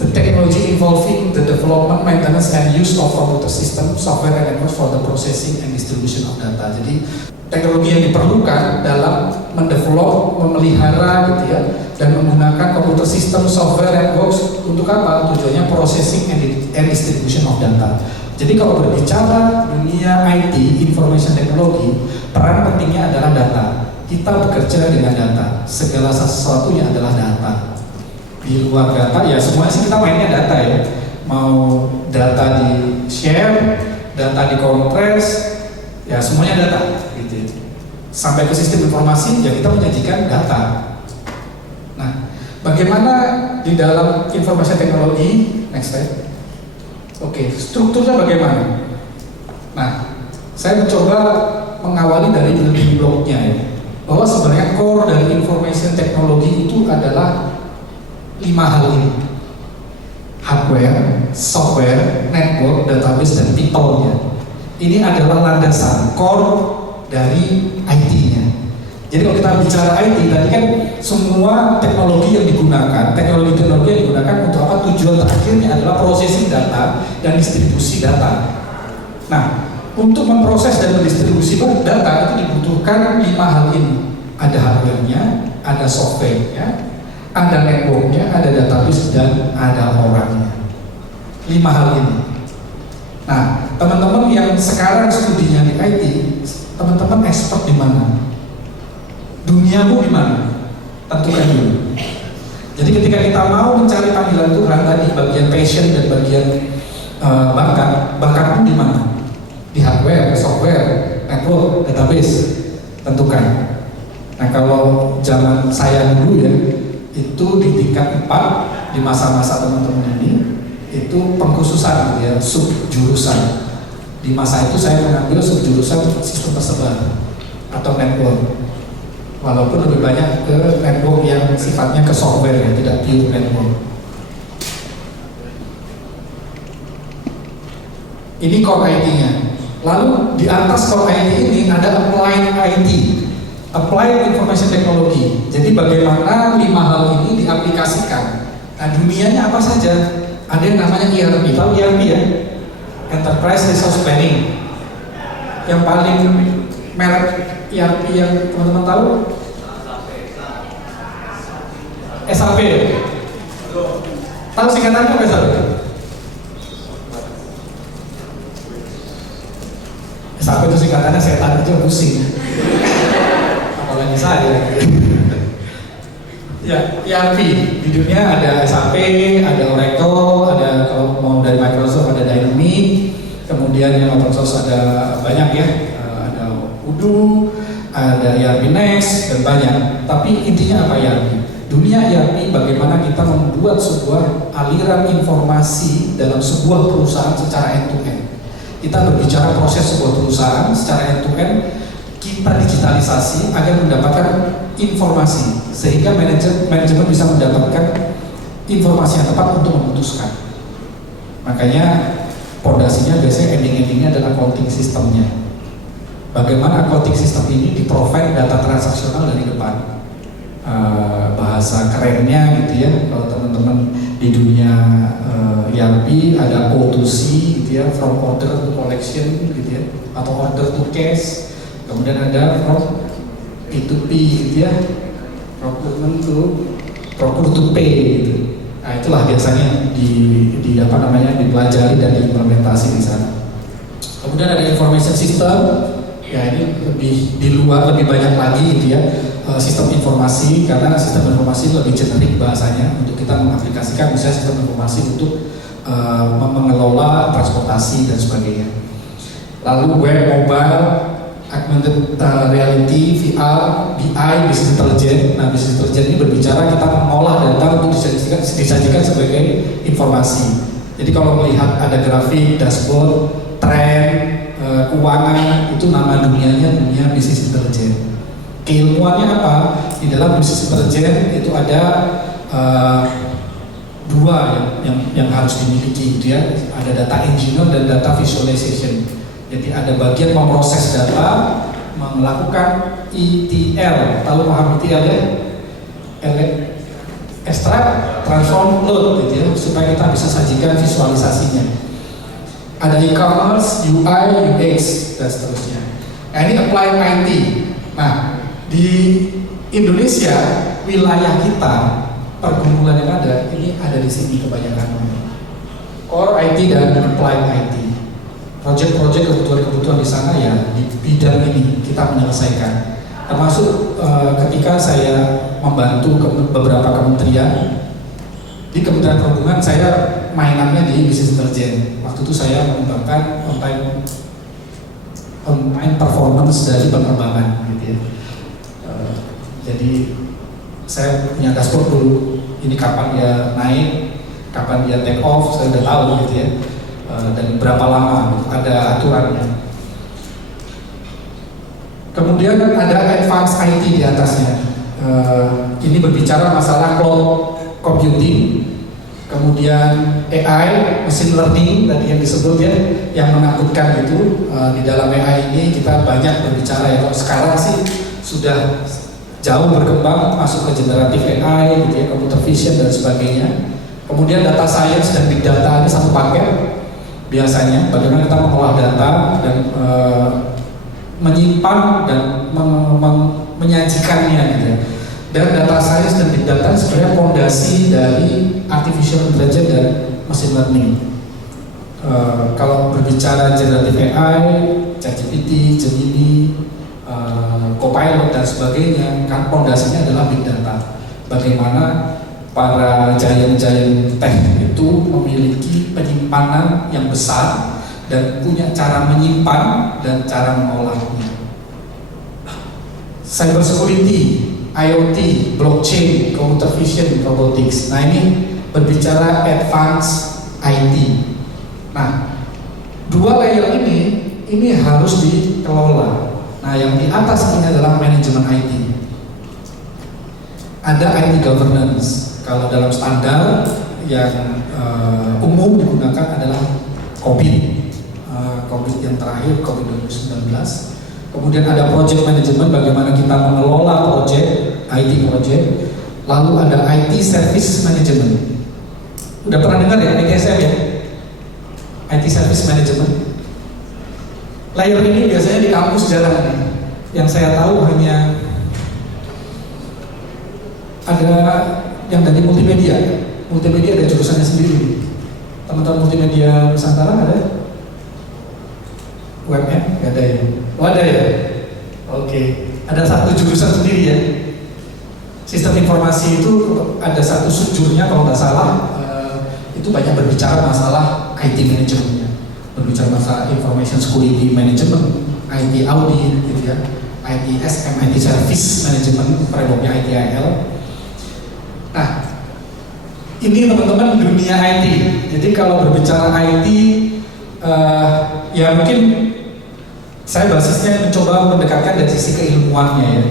the technology involving the development, maintenance, and use of computer system, software, and networks for the processing and distribution of data. Jadi teknologi yang diperlukan dalam mendevelop, memelihara gitu ya, dan menggunakan computer system, software, networks untuk apa? Tujuannya processing and distribution of data. Jadi kalau berbicara dunia IT, information technology, peran pentingnya adalah data. Kita bekerja dengan data. Segala sesuatunya adalah data. Di luar data, ya semuanya sih kita mainnya data ya. Mau data di share, data di kompres, ya semuanya data gitu. sampai ke sistem informasi, ya kita menyajikan data. Nah, bagaimana di dalam informasi teknologi, next slide. Oke, strukturnya bagaimana? Nah, saya mencoba mengawali dari building block-nya ya, bahwa sebenarnya core dari information teknologi itu adalah 5 hal ini: hardware, software, network, database, dan people-nya. Ini adalah landasan core dari IT-nya. Jadi kalau kita bicara IT, tadi kan semua teknologi yang digunakan, teknologi-teknologi yang digunakan untuk apa? Tujuan terakhirnya adalah processing data dan distribusi data. Nah, untuk memproses dan mendistribusi data itu dibutuhkan 5 hal ini. Ada hardware-nya, ada software-nya, ada network-nya, ada database, dan ada orangnya. 5 hal ini. Nah, teman-teman yang sekarang studinya di IT, teman-teman expert di mana? Duniamu di mana? Tentukan dulu. Jadi ketika kita mau mencari panggilan Tuhan tadi, bagian passion dan bagian bakatmu di mana? Di hardware, software, network, database. Tentukan. Nah, kalau zaman saya dulu ya, itu di tingkat 4 di masa-masa teman-teman ini itu pengkhususan ya, subjurusan. Di masa itu saya mengambil subjurusan sistem tersebar atau network. Walaupun lebih banyak ke network yang sifatnya ke software ya, tidak pure network. Ini core IT-nya. Lalu di atas core IT ini ada applied IT, applied information technology. Jadi bagaimana 5 hal ini diaplikasikan. Nah, dunianya apa saja? Ada yang namanya ERP, tahu ERP ya? Enterprise Resource Planning. Yang paling merek ERP yang teman-teman tahu? SAP. Tahu singkatannya apa SAP? SAP itu singkatannya setan aja pusing. Apalagi saya. Ya, ERP di dunia ada SAP, ada Oracle, ada kalau mau dari Microsoft ada Dynamics, kemudian yang open source ada banyak ya, ada Odoo, ada ERP Next dan banyak. Tapi intinya apa ERP? Dunia ERP bagaimana kita membuat sebuah aliran informasi dalam sebuah perusahaan secara end to end. Kita berbicara proses sebuah perusahaan secara end to end, kita digitalisasi agar mendapatkan informasi sehingga manajemen bisa mendapatkan informasi yang tepat untuk memutuskan. Makanya pondasinya biasanya ending-endingnya adalah accounting sistemnya. Bagaimana accounting sistem ini di-provide data transaksional dari depan. Bahasa kerennya gitu ya, kalau teman-teman di dunia ERP ada O2C gitu ya, from order to collection gitu ya, atau order to cash. Kemudian ada from P2P gitu ya, procurement to procure to pay gitu. Nah, itulah biasanya di apa namanya dipelajari dan diimplementasi di sana. Kemudian ada information system, ya ini lebih di luar lebih banyak lagi gitu ya, sistem informasi, karena sistem informasi lebih generik bahasanya untuk kita mengaplikasikan misalnya sistem informasi untuk mengelola transportasi dan sebagainya. Lalu web, mobile, augmented reality, VR, BI, business intelligence. Nah, business intelligence ini berbicara kita mengolah data untuk disajikan sebagai informasi. Jadi kalau melihat ada grafik, dashboard, tren, keuangan, itu nama dunianya dunia business intelligence. Keilmuannya apa? Di dalam business intelligence itu ada dua yang harus dimiliki, gitu ya. Ada data engineer dan data visualization. Jadi ada bagian memproses data, melakukan ETL, tahu paham ETL ya? Extract, transform, load, gitu ya, supaya kita bisa sajikan visualisasinya. Ada e-commerce, UI, UX, dan seterusnya. Nah, ini applied IT. Nah, di Indonesia, wilayah kita, pergumulan yang ada, ini ada di sini kebanyakan. Core IT dan applied IT. Proyek-proyek kebutuhan di sana ya di bidang ini kita menyelesaikan. Termasuk ketika saya membantu beberapa kementerian, di Kementerian Perhubungan saya mainannya di business intelligence. Waktu itu saya mengembangkan main performance dari penerbangan gitu ya. Jadi saya punya dashboard dulu, ini kapan dia naik, kapan dia take off, saya udah tahu gitu ya, dan berapa lama gitu, ada aturannya. Kemudian ada advanced IT di atasnya. Ini berbicara masalah cloud computing, kemudian AI, machine learning tadi yang disebut ya, yang menakutkan itu. Di dalam AI ini kita banyak berbicara ya. Kalau sekarang sih sudah jauh berkembang, masuk ke generative AI, gitu ya, computer vision dan sebagainya. Kemudian data science dan big data ini satu paket. Biasanya bagaimana kita mengolah data dan menyimpan dan menyajikannya gitu ya. Dan data science dan big data sebenarnya fondasi dari artificial intelligence dan machine learning. Kalau berbicara generative AI, ChatGPT, Gemini, Copilot dan sebagainya, kan fondasinya adalah big data. Bagaimana para giant-giant tech itu memiliki penyimpanan yang besar dan punya cara menyimpan dan cara mengolahnya. Cyber security, IoT, blockchain, computer vision, robotics. Nah ini berbicara advanced IT. Nah, dua layer ini harus dikelola. Nah yang di atas ini adalah manajemen IT. Ada IT governance. Kalau dalam standar yang umum digunakan adalah COVID yang terakhir, COVID 2019. Kemudian ada project management, bagaimana kita mengelola project, IT project. Lalu ada IT service management. Udah pernah dengar ya ITSM ya? IT service management. Layer ini biasanya di kampus jarang nih. Yang saya tahu hanya ada yang dari multimedia. Multimedia ada jurusannya sendiri. Teman-teman multimedia Nusantara ada? UMN? Gak ada ya? Oh ada ya? Oke. Ada satu jurusan sendiri ya. Sistem informasi itu ada satu subjurnya kalau nggak salah. Itu banyak berbicara masalah IT manajemennya, berbicara masalah information security management, IT audit, gitu ya, ITSM, IT service management, produknya ITIL. Nah, ini teman-teman dunia IT. Jadi kalau berbicara IT, ya mungkin saya basisnya mencoba mendekatkan dari sisi keilmuannya ya.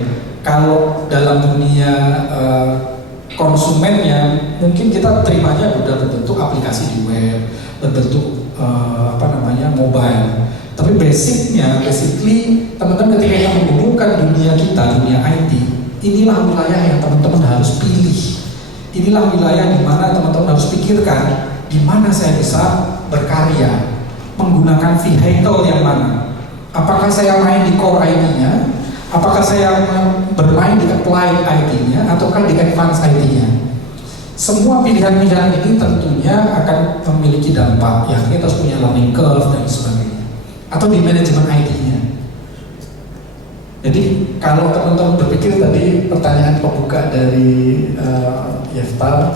Kalau dalam dunia konsumennya, mungkin kita terimanya udah berbentuk aplikasi di web, berbentuk mobile. Tapi basically teman-teman ketika kita menghubungkan dunia kita, dunia IT, inilah wilayah yang teman-teman harus pilih. Inilah wilayah di mana teman-teman harus pikirkan di mana saya bisa berkarya, menggunakan vehicle yang mana. Apakah saya main di core IT-nya, apakah saya bermain di applied IT-nya, ataukah di advanced IT-nya. Semua pilihan-pilihan ini tentunya akan memiliki dampak. Ya, kita harus punya learning curve dan sebagainya. Atau di manajemen IT-nya. Jadi kalau teman-teman berpikir tadi pertanyaan pembuka dari Yefta,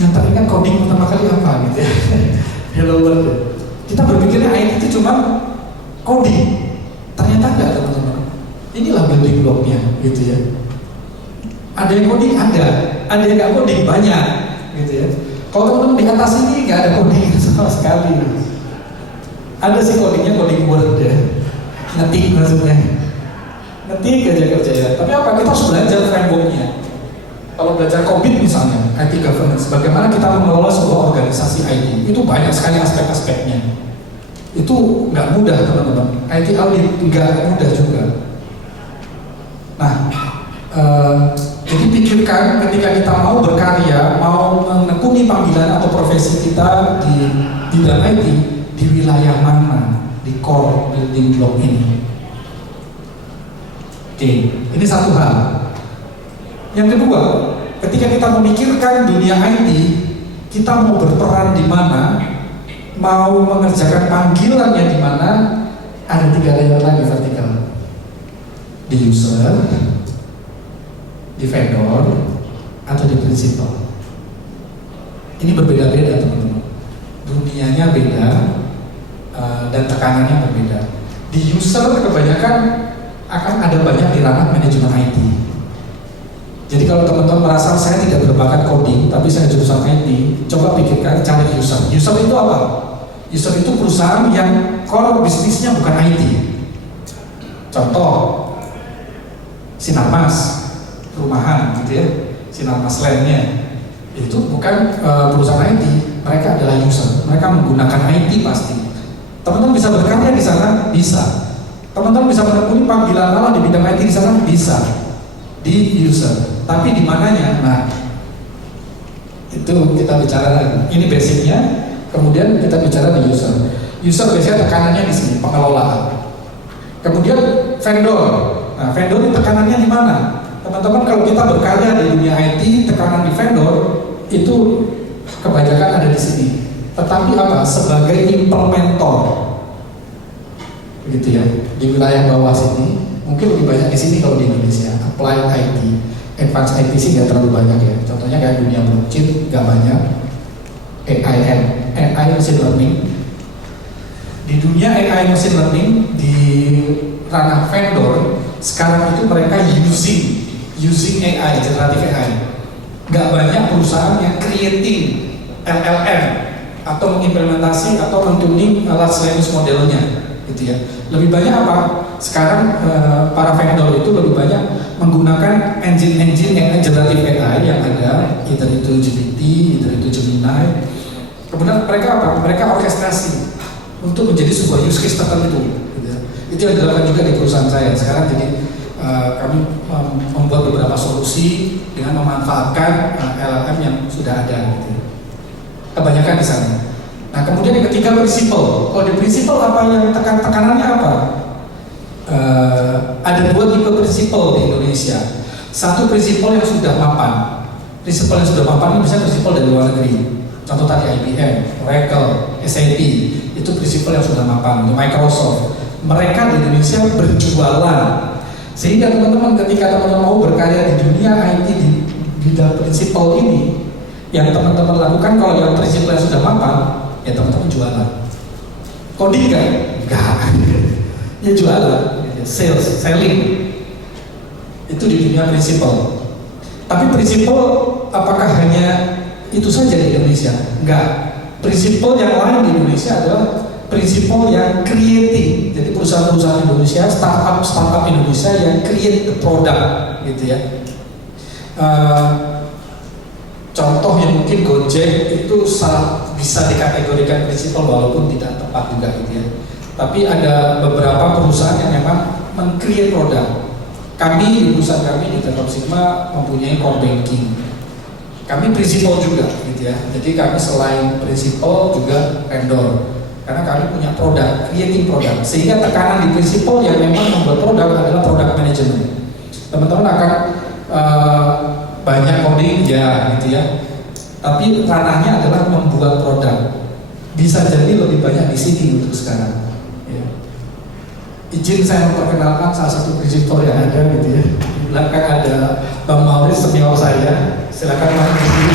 yang teringat coding pertama kali apa gitu ya? Hello world. Kita berpikirnya IT itu cuma coding. Ternyata enggak teman-teman. Inilah building block-nya gitu ya. Ada yang coding ada yang nggak coding banyak gitu ya. Kalau teman-teman di atas ini nggak ada coding sama sekali. Ada sih codingnya, coding word ya, ngetik maksudnya, ngetik aja kerja ya. Tapi apa, kita harus belajar frameworknya. Kalau belajar COVID misalnya, IT governance, bagaimana kita mengelola sebuah organisasi IT, itu banyak sekali aspek-aspeknya. Itu nggak mudah teman-teman. IT audit nggak mudah juga. Nah, jadi pikirkan ketika kita mau berkarya, mau menekuni panggilan atau profesi kita di bidang IT, di wilayah mana, di core building block ini. Oke, ini satu hal. Yang kedua, ketika kita memikirkan dunia IT, kita mau berperan di mana, mau mengerjakan panggilannya di mana, ada 3 layer lagi vertikal. Di user, di vendor, atau di principal. Ini berbeda-beda teman-teman. Dunianya beda dan tekanannya berbeda. Di user kebanyakan akan ada banyak di ranah manajemen IT. Jadi kalau teman-teman merasa saya tidak berbakat coding, tapi saya jurusan IT, coba pikirkan cari user. User itu apa? User itu perusahaan yang core bisnisnya bukan IT. Contoh, Sinarmas, perumahan gitu ya, Sinarmas Land-nya itu bukan perusahaan IT, mereka adalah user. Mereka menggunakan IT pasti. Teman-teman bisa berkarya di sana, bisa. Teman-teman bisa menemui panggilan Allah di bidang IT di sana, bisa. Di user. Tapi di mananya? Nah, itu kita bicara lagi. Ini basicnya. Kemudian kita bicara di user. User biasanya tekanannya di sini, pengelolaan. Kemudian vendor. Nah, vendor ini tekanannya di mana? Teman-teman kalau kita berkarya di dunia IT, tekanan di vendor itu kebanyakan ada di sini. Tetapi apa? Sebagai implementer, begitu ya. Di wilayah bawah sini, mungkin lebih banyak di sini kalau di Indonesia. Applied IT, advanced IT sih nggak terlalu banyak ya. Contohnya kayak dunia blockchain nggak banyak. AI machine learning. Di dunia AI machine learning di ranah vendor sekarang itu mereka using AI, generative AI. Nggak banyak perusahaan yang creating LLM atau mengimplementasi atau mentuning large language modelnya, gitu ya. Lebih banyak apa? Sekarang para vendor itu lebih banyak menggunakan engine AI, generative AI yang ada, either itu GPT, either itu Gemini. Kemudian mereka apa? Mereka orkestrasi untuk menjadi sebuah use case tertentu. Gitu ya. Itu yang dilakukan juga di perusahaan saya. Sekarang jadi kami membuat beberapa solusi dengan memanfaatkan LLM yang sudah ada. Gitu. Kebanyakan di sana. Nah, kemudian yang ketiga prinsipal. Kalau di prinsipal apa yang tekanannya apa? Ada dua tipe prinsipal di Indonesia. Satu prinsipal yang sudah mapan. Prinsipal yang sudah mapan ini bisa prinsipal dari luar negeri. Contoh tadi IBM, Oracle, SAP, itu prinsipal yang sudah mapan. Microsoft, mereka di Indonesia berjualan. Sehingga teman-teman ketika teman-teman mau berkarya di dunia IT di bidang prinsipal ini, yang teman-teman lakukan kalau yang prinsipal yang sudah mapan, ya teman-teman jualan. Coding kan? Enggak. Ya jualan, selling. Itu di dunia prinsipal. Tapi prinsipal apakah hanya itu saja di Indonesia? Enggak. Prinsipal yang lain di Indonesia adalah prinsipal yang creating. Jadi perusahaan-perusahaan Indonesia, startup Indonesia yang create the product, gitu ya. Contoh yang mungkin Gojek itu bisa dikategorikan prinsipal walaupun tidak tepat juga, gitu ya. Tapi ada beberapa perusahaan yang memang men-create produk. Kami di perusahaan kami di Telkom Sigma mempunyai core banking. Kami prinsipal juga, gitu ya. Jadi kami selain prinsipal juga vendor, karena kami punya produk, creating produk. Sehingga tekanan di prinsipal yang memang membuat produk adalah product management. Teman-teman akan banyak coding ya, gitu ya. Tapi ranahnya adalah membuat produk. Bisa jadi lebih banyak di sini untuk sekarang. Ya. Izin saya memperkenalkan salah satu prinsipal yang ada, gitu ya. Di belakang ada Bang Maurice senior saya. Silakan maju di sini.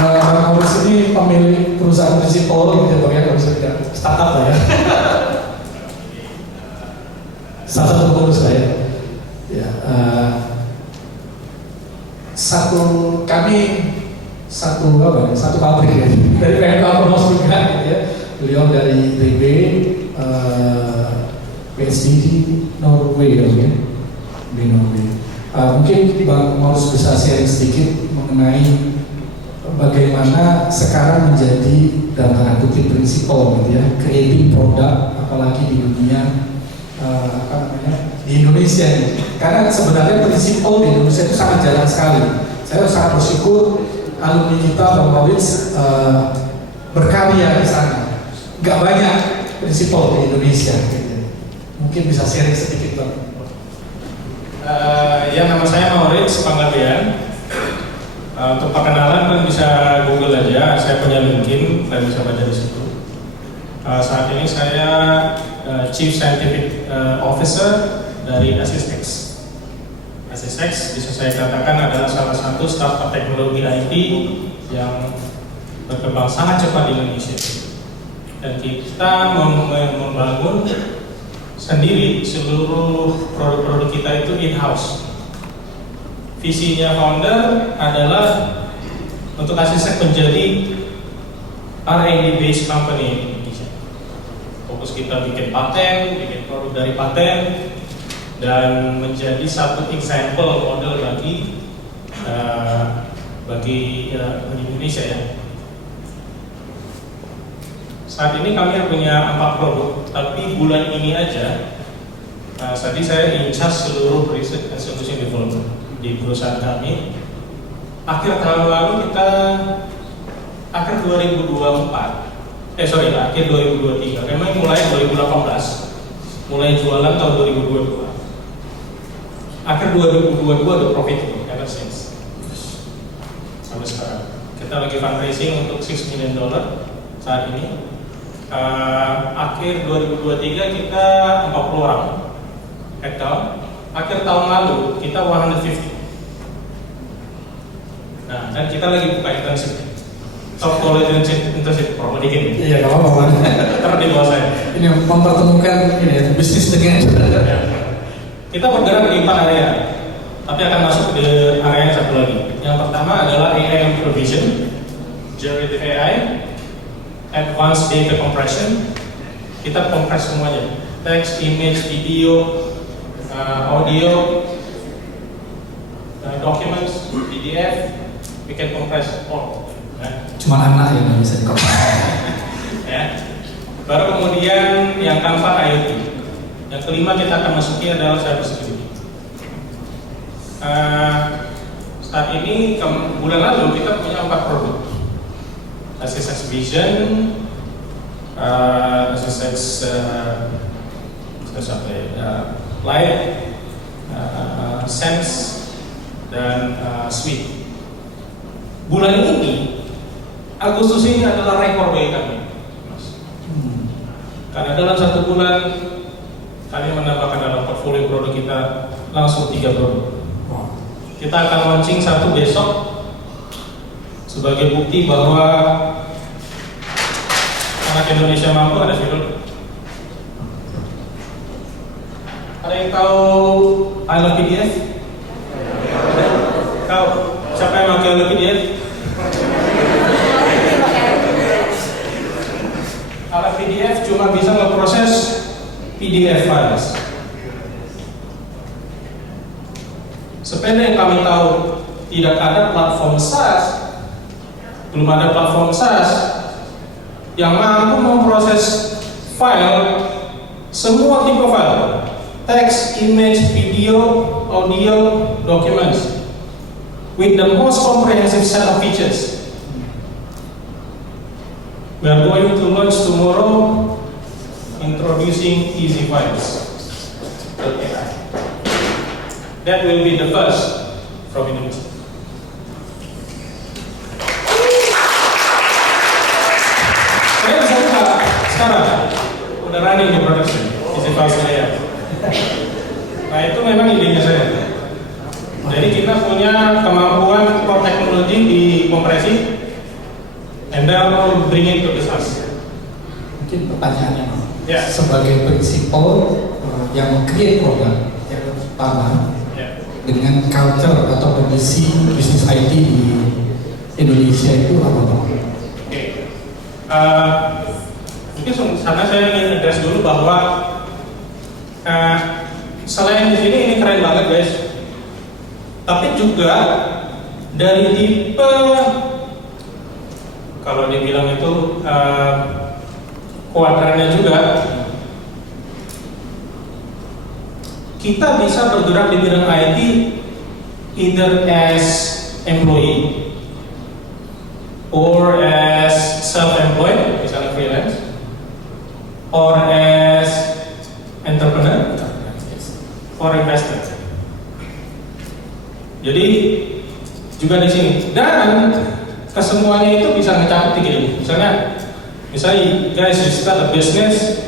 Bang Maurice ini pemilik perusahaan prinsipal, gitu ya, kalau bisa startup lah ya. Salah satu pengurus saya. Ya, satu pabrik ya, dari PMK Pronos juga, gitu ya. Beliau dari ITB, PhD di Norway, ya, di Norway. Mungkin Bang Maurice bisa sharing sedikit mengenai bagaimana sekarang menjadi dalam tanda kutip prinsipal, gitu ya, creating produk, apalagi di dunia di Indonesia ini. Karena sebenarnya prinsipal di Indonesia itu sangat jarang sekali. Saya sangat bersyukur alumni kita Bang Maurice berkarya di sana. Gak banyak prinsipal di Indonesia, gitu. Mungkin bisa sharing sedikit, Bang. Ya, nama saya Maurice Panggabean. Untuk perkenalan kan bisa Google aja. Saya punya LinkedIn dan bisa baca di situ. Saat ini saya Chief Scientific Officer dari ASISX. ASISX bisa saya katakan adalah salah satu startup teknologi IT yang berkembang sangat cepat di Indonesia. Dan kita membangun sendiri seluruh produk-produk kita itu in-house. Visinya founder adalah untuk Asisec menjadi R&D based company in Indonesia. Fokus kita bikin paten, bikin produk dari paten, dan menjadi satu example model bagi Indonesia ya. Saat ini kami punya 4 produk, tapi bulan ini aja tadi saya in charge seluruh research and solution development di perusahaan kami. Akhir tahun lalu kita akhir 2023. Memang mulai 2018, mulai jualan tahun 2022. Akhir 2022 udah profitable ever since. Sampai sekarang kita lagi fundraising untuk $6 million saat ini. Akhir 2023 kita 40 orang headcount. Akhir tahun lalu kita 150. Nah, dan kita lagi buka internship, soft quality internship, promo dikit. Iya, nggak apa-apa. Terus di bawah saya. Ini mempertemukan ini ya, bisnis dengan Kita bergerak di 4 area, tapi akan masuk ke area yang satu lagi. Yang pertama adalah AI computer vision, generative AI, advanced data compression. Kita kompres semuanya, text, image, video, audio, documents, PDF, we can compress all. cuma anak yang bisa dikompres. Ya. Baru kemudian yang keempat IoT. Yang kelima kita akan masuki adalah cybersecurity. Saat ini bulan lalu kita punya 4 produk. Asisec Vision, Asisec Light, Sense, dan Suite. Bulan ini, Agustus ini adalah rekor bagi kami, Mas. Karena dalam 1 bulan kami menambahkan dalam portfolio produk kita langsung 3 produk. Kita akan launching 1 besok sebagai bukti bahwa anak Indonesia mampu. Ada video. Ada yang tahu I Love PDF? Tahu? Siapa yang pakai I Love PDF? Alat PDF cuma bisa ngeproses PDF files. Sepeda yang kami tahu tidak ada platform SaaS, belum ada platform SaaS yang mampu memproses file, semua tipe file, text, image, video, audio, documents, with the most comprehensive set of features. We are going to launch tomorrow, introducing Easy Files. AI. That will be the first from Indonesia. Saya bisa buka sekarang, udah running di production, Easy Files saya. Nah itu memang idenya saya. Jadi kita punya kemampuan core teknologi di kompresi, and then we'll bring it to the SaaS. Mungkin pertanyaannya, Ya. sebagai prinsipal yang create program yang pertama dengan culture atau kondisi bisnis IT di Indonesia itu apa Pak? Oke. Mungkin karena saya ingin address dulu bahwa selain di sini ini keren banget guys, tapi juga dari tipe kalau dibilang itu kuadrannya juga, kita bisa bergerak di bidang IT either as employee or as self-employed, misalnya freelance, or as entrepreneur, or investor. Jadi juga di sini, dan kesemuanya itu bisa ngecakup 3 ini. Misalnya guys, you start a business,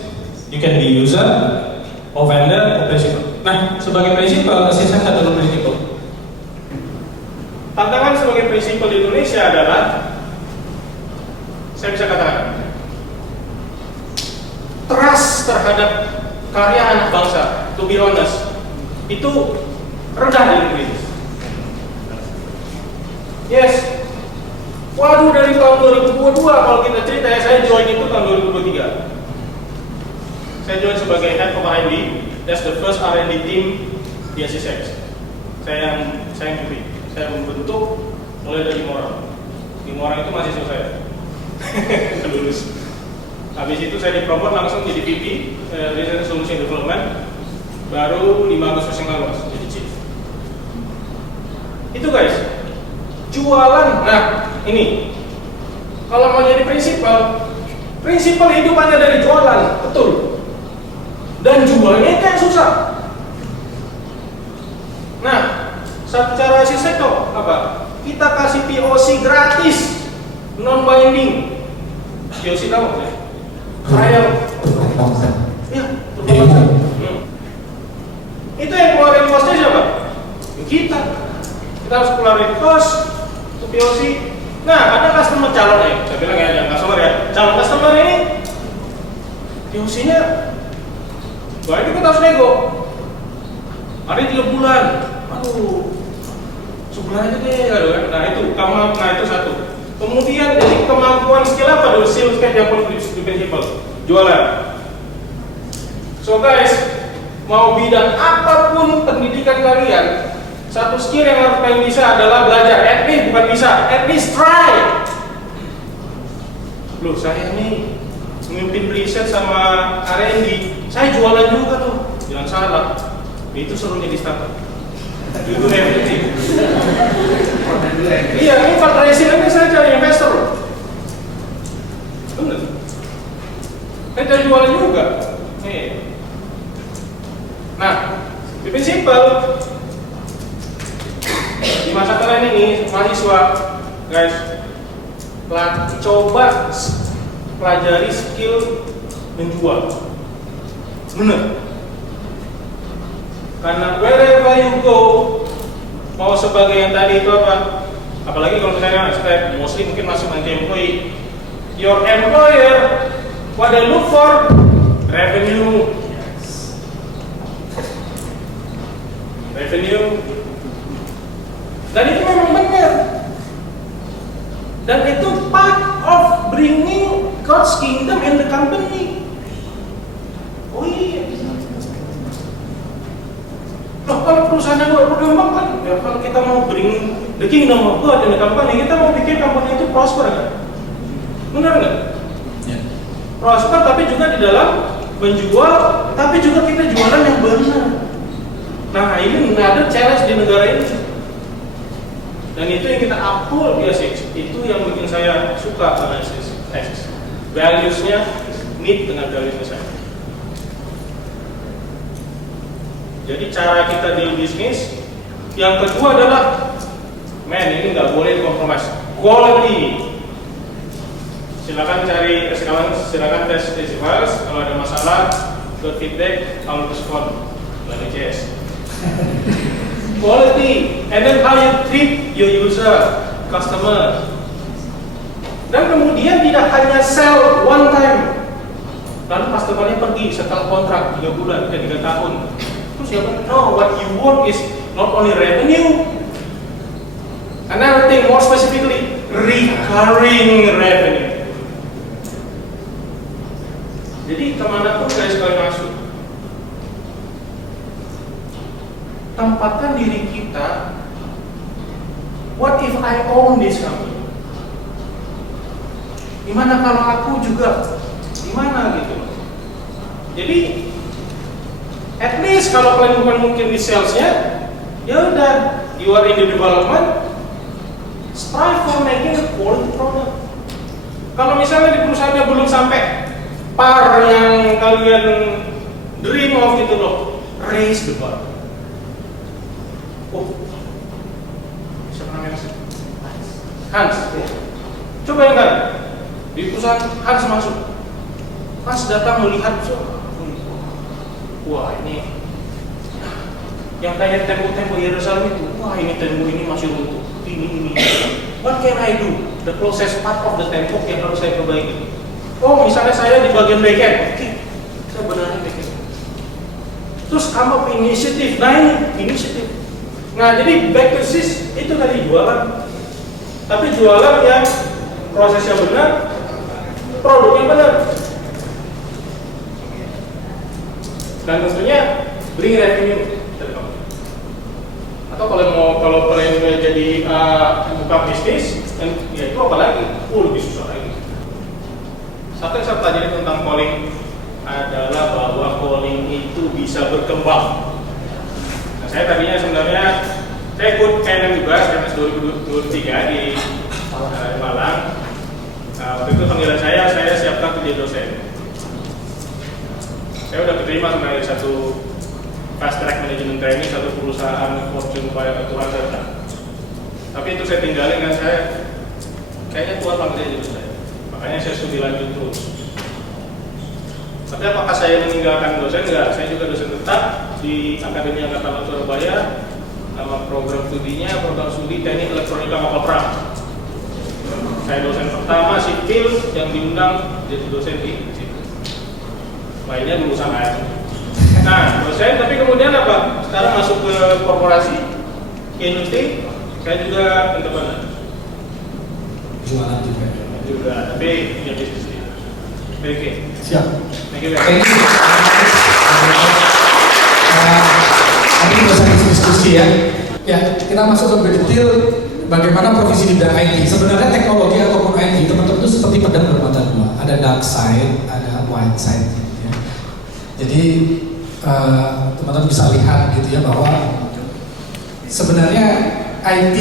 you can be user, or vendor, or principal. Nah, sebagai prinsipal, saya adalah prinsipal. Tantangan sebagai prinsipal di Indonesia adalah, saya bisa katakan, trust terhadap karya anak bangsa, to be honest, itu rendah dari kritis. Yes. Waduh, dari tahun 2022 kalau kita cerita ya, saya join itu tahun 2023. Saya join sebagai head of R&D. That's the first R&D team di SSX. Saya mimpin. Saya membentuk mulai dari Morang. Di Morang itu mahasiswa saya. Lulus. Habis itu saya dipromot langsung jadi VP, Research Solution Development. Baru 5 Agustus yang lalu jadi chief. Itu guys. Jualan, nah ini kalau mau jadi prinsipal hidup hanya dari jualan, betul. Dan jualnya itu yang susah. Nah, secara SSX apa? Kita kasih POC gratis, non binding. POC tahu ya? Trial. Ya, itu yang keluarin costnya siapa? Kita harus keluarin cost. POC. Nah, ada customer calon nih. Saya bilang ya, yang customer ya. Calon customer ini POC-nya wah, itu kita harus nego. Ada 3 bulan. Aduh. Sebulan aja deh, kan. Nah, itu satu. Kemudian dari kemampuan skill apa dulu? Skill yang paling prinsipal. Jualan. So guys, mau bidang apapun pendidikan kalian, satu skill yang harus kalian bisa adalah belajar. At least bukan bisa, at least try. Loh, saya ini memimpin riset sama R&D, saya jualan juga tuh. Jangan salah, itu serunya di startup. Itu everything. Iya, ini fundraising aja saya cari investor. Bener. Saya cari jualan juga. Nih. Nah, lebih simpel. Di masa kalian ini mahasiswa, guys, coba pelajari skill menjual. Bener. Karena wherever you go, mau sebagai yang tadi itu apa? Apalagi kalau misalnya saya mostly mungkin masuk nanti employee. Your employer, what they look for, revenue. Dan itu memang benar. Dan itu part of bringing God's kingdom in the company. Oh iya. Loh, kalau perusahaan yang berkembang kan, ya kalau kita mau bring the kingdom of God in the company, kita mau bikin company itu prosper kan? Benar nggak? Ya. Prosper tapi juga di dalam menjual, tapi juga kita jualan yang benar. Nah, ini ada challenge di negara ini. Dan itu yang kita uphold di SSX. Itu yang bikin saya suka sama SSX. Values-nya meet dengan values-nya saya. Jadi cara kita deal bisnis. Yang kedua adalah, ini nggak boleh kompromis. Quality. Silakan tes decimals. Kalau ada masalah, ke feedback, kalau respon, lalu CS. Quality, and then how you treat your user, customer. Dan kemudian tidak hanya sell one time, lalu customernya pergi setelah kontrak 3 bulan, 3 tahun. Terus ya, no, what you want is not only revenue, another thing more specifically, recurring revenue. Jadi kemanapun guys kalian masuk, tempatkan diri kita. What if I own this company? Gimana kalau aku juga? Gimana gitu? Jadi, at least kalau kalian bukan mungkin di salesnya, ya udah, you are in the development, strive for making a quality product. Kalau misalnya di perusahaannya belum sampai par yang kalian dream of gitu loh, raise the bar. Oh, siapa namanya? Hans. Coba yang kan di perusahaan Hans masuk. Hans datang melihat, wah ini yang kayak tembok-tembok Yerusalem itu, wah ini tembok ini masih runtuh, ini. What can I do? The closest part of the tembok yang harus saya perbaiki. Oh, misalnya saya di bagian backend, oke, saya benahi backend. Terus come up initiative, nah ini initiative. Nah jadi back to sis itu tadi jualan, tapi jualan yang prosesnya benar, produknya benar, dan tentunya bring revenue dari kamu. Atau kalau kalian mau jadi buka bisnis, ya itu apa lagi? Lebih susah lagi. Satu yang saya pelajari tentang calling adalah bahwa calling itu bisa berkembang. Nah, saya tadinya sebenarnya saya ikut KNM juga, KNM 2023 di Malang. Nah, waktu itu panggilan saya siapkan kerja dosen. Saya udah keterima sebenarnya satu fast track management training, satu perusahaan Fortune 500. Tapi itu saya tinggalin kan, saya kayaknya Tuhan panggilnya jadi saya. Makanya saya studi lanjut terus. Tapi apakah saya meninggalkan dosen? Enggak, saya juga dosen tetap di Akademi Angkatan Laut Surabaya. Nama program studinya program studi Teknik Elektronika Kapal Perang. Saya dosen pertama sipil yang diundang jadi dosen di situ. Lainnya lulusan AR. Nah, dosen tapi kemudian apa? Sekarang masuk ke korporasi, ke industri. Saya juga entrepreneur. Jualan Juga, tapi punya bisnis. Oke. Siap. Thank you. Thank you. Nanti bisa diskusi ya. Ya, kita masuk lebih detail bagaimana profesi di bidang IT. Sebenarnya teknologi ataupun IT teman-teman itu seperti pedang bermata dua. Ada dark side, ada white side. Ya. Jadi teman-teman bisa lihat gitu ya bahwa sebenarnya IT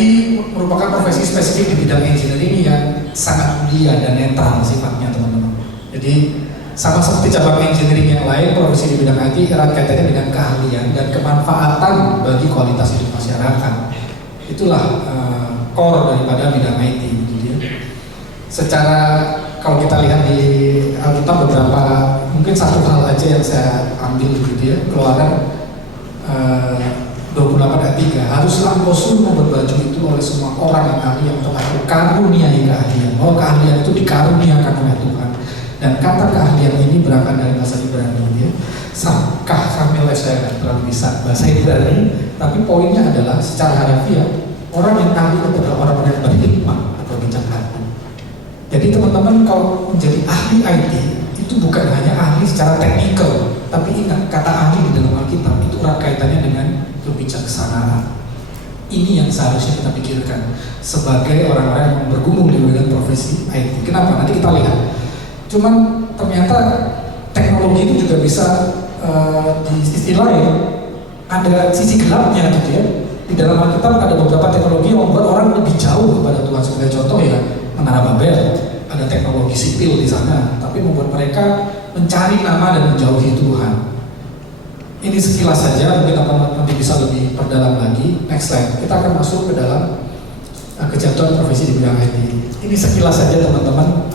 merupakan profesi spesifik di bidang engineering yang sangat mulia dan netral sifatnya teman-teman. Jadi sama seperti cabang engineering yang lain, profesi di bidang IT erat kaitannya dengan keahlian dan kemanfaatan bagi kualitas hidup masyarakat. Itulah core daripada bidang IT. Gitu ya. Secara kalau kita lihat di Alkitab beberapa, mungkin satu hal aja yang saya ambil gitu ya, Keluaran 28 ayat 3, haruslah engkau suruh berbaju itu oleh semua orang yang ahli untuk aku karuniai keahlian. Oh, keahlian itu dikaruniakan oleh Tuhan. Dan kata keahlian ini berangkat dari bahasa Ibrani ya. Sakah kami saya nggak terlalu bisa bahasa Ibrani, tapi poinnya adalah secara harafiah orang yang ahli adalah orang yang berhikmah atau bijak hati. Jadi teman-teman kalau menjadi ahli IT itu bukan hanya ahli secara teknikal, tapi ingat kata ahli di dalam Alkitab itu erat kaitannya dengan kebijaksanaan. Ini yang seharusnya kita pikirkan sebagai orang-orang yang bergumul di bidang profesi IT. Kenapa? Nanti kita lihat. Cuman ternyata teknologi itu juga bisa di sisi lain ada sisi gelapnya gitu ya. Di dalam Alkitab ada beberapa teknologi yang membuat orang lebih jauh kepada Tuhan. Sebagai contoh ya Menara Babel, ada teknologi sipil di sana, tapi membuat mereka mencari nama dan menjauhi Tuhan. Ini sekilas saja, mungkin akan nanti bisa lebih perdalam lagi. Next slide, kita akan masuk ke dalam kejatuhan profesi di bidang IT. Ini sekilas saja teman-teman.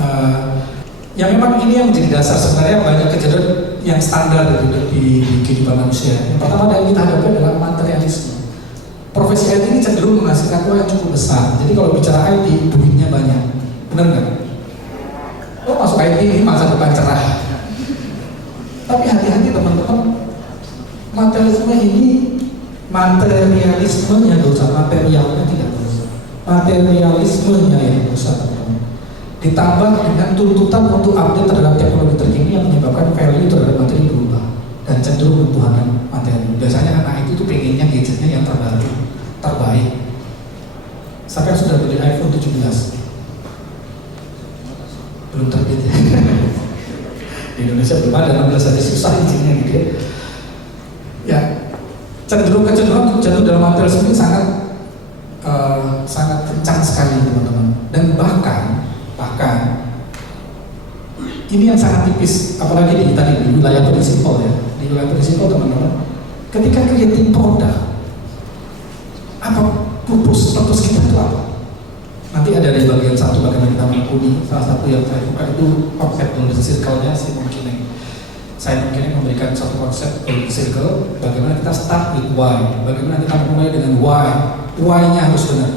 Yang memang ini yang menjadi dasar sebenarnya banyak kejadian yang standar di kehidupan manusia. Yang pertama yang kita hadapi adalah materialisme. Profesi IT ini cenderung menghasilkan uang yang cukup besar. Jadi kalau bicara IT, duitnya banyak. Benar nggak? Lo masuk IT ini masa depan cerah. Tapi hati-hati teman-teman. Materialismenya dosa, materialnya tidak dosa. Materialismenya yang dosa teman-teman. Ditambah dengan tuntutan untuk update terhadap teknologi terkini yang menyebabkan value terhadap materi berubah dan cenderung membuahkan materi. Biasanya anak itu tuh pengennya gadgetnya yang terbaru, terbaik. Sampai sudah beli iPhone 17, belum terbit ya. Di Indonesia belum ada, 16 aja susah izinnya gitu ya. Ya, kecenderungan jatuh dalam materialisme ini sangat kencang sekali teman-teman. Dan bahkan ini yang sangat tipis, apalagi di wilayah prinsipal ya. Di wilayah prinsipal teman-teman, ketika creating produk, apa purpose kita itu apa? Nanti ada di bagian satu bagaimana kita mengakuni. Salah satu yang saya buka itu konsep golden circle-nya si mungkin saya mungkin memberikan satu konsep golden circle. Bagaimana kita start with why, bagaimana kita mulai dengan why-nya harus benar.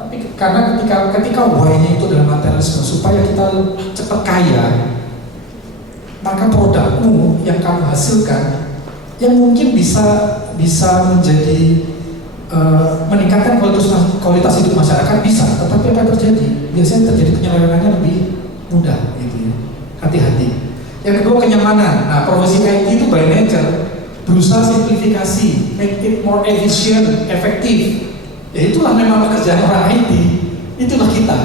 Tapi karena ketika why-nya itu adalah materialisme, supaya kita cepat kaya, maka produkmu yang kamu hasilkan yang mungkin bisa menjadi meningkatkan kualitas hidup masyarakat bisa, tetapi apa yang terjadi? Biasanya terjadi penyelewengannya lebih mudah, gitu ya. Hati-hati. Yang kedua kenyamanan. Nah, profesi IT itu by nature berusaha simplifikasi, make it more efficient, efektif. Ya itulah memang pekerjaan orang IT. Itulah kita.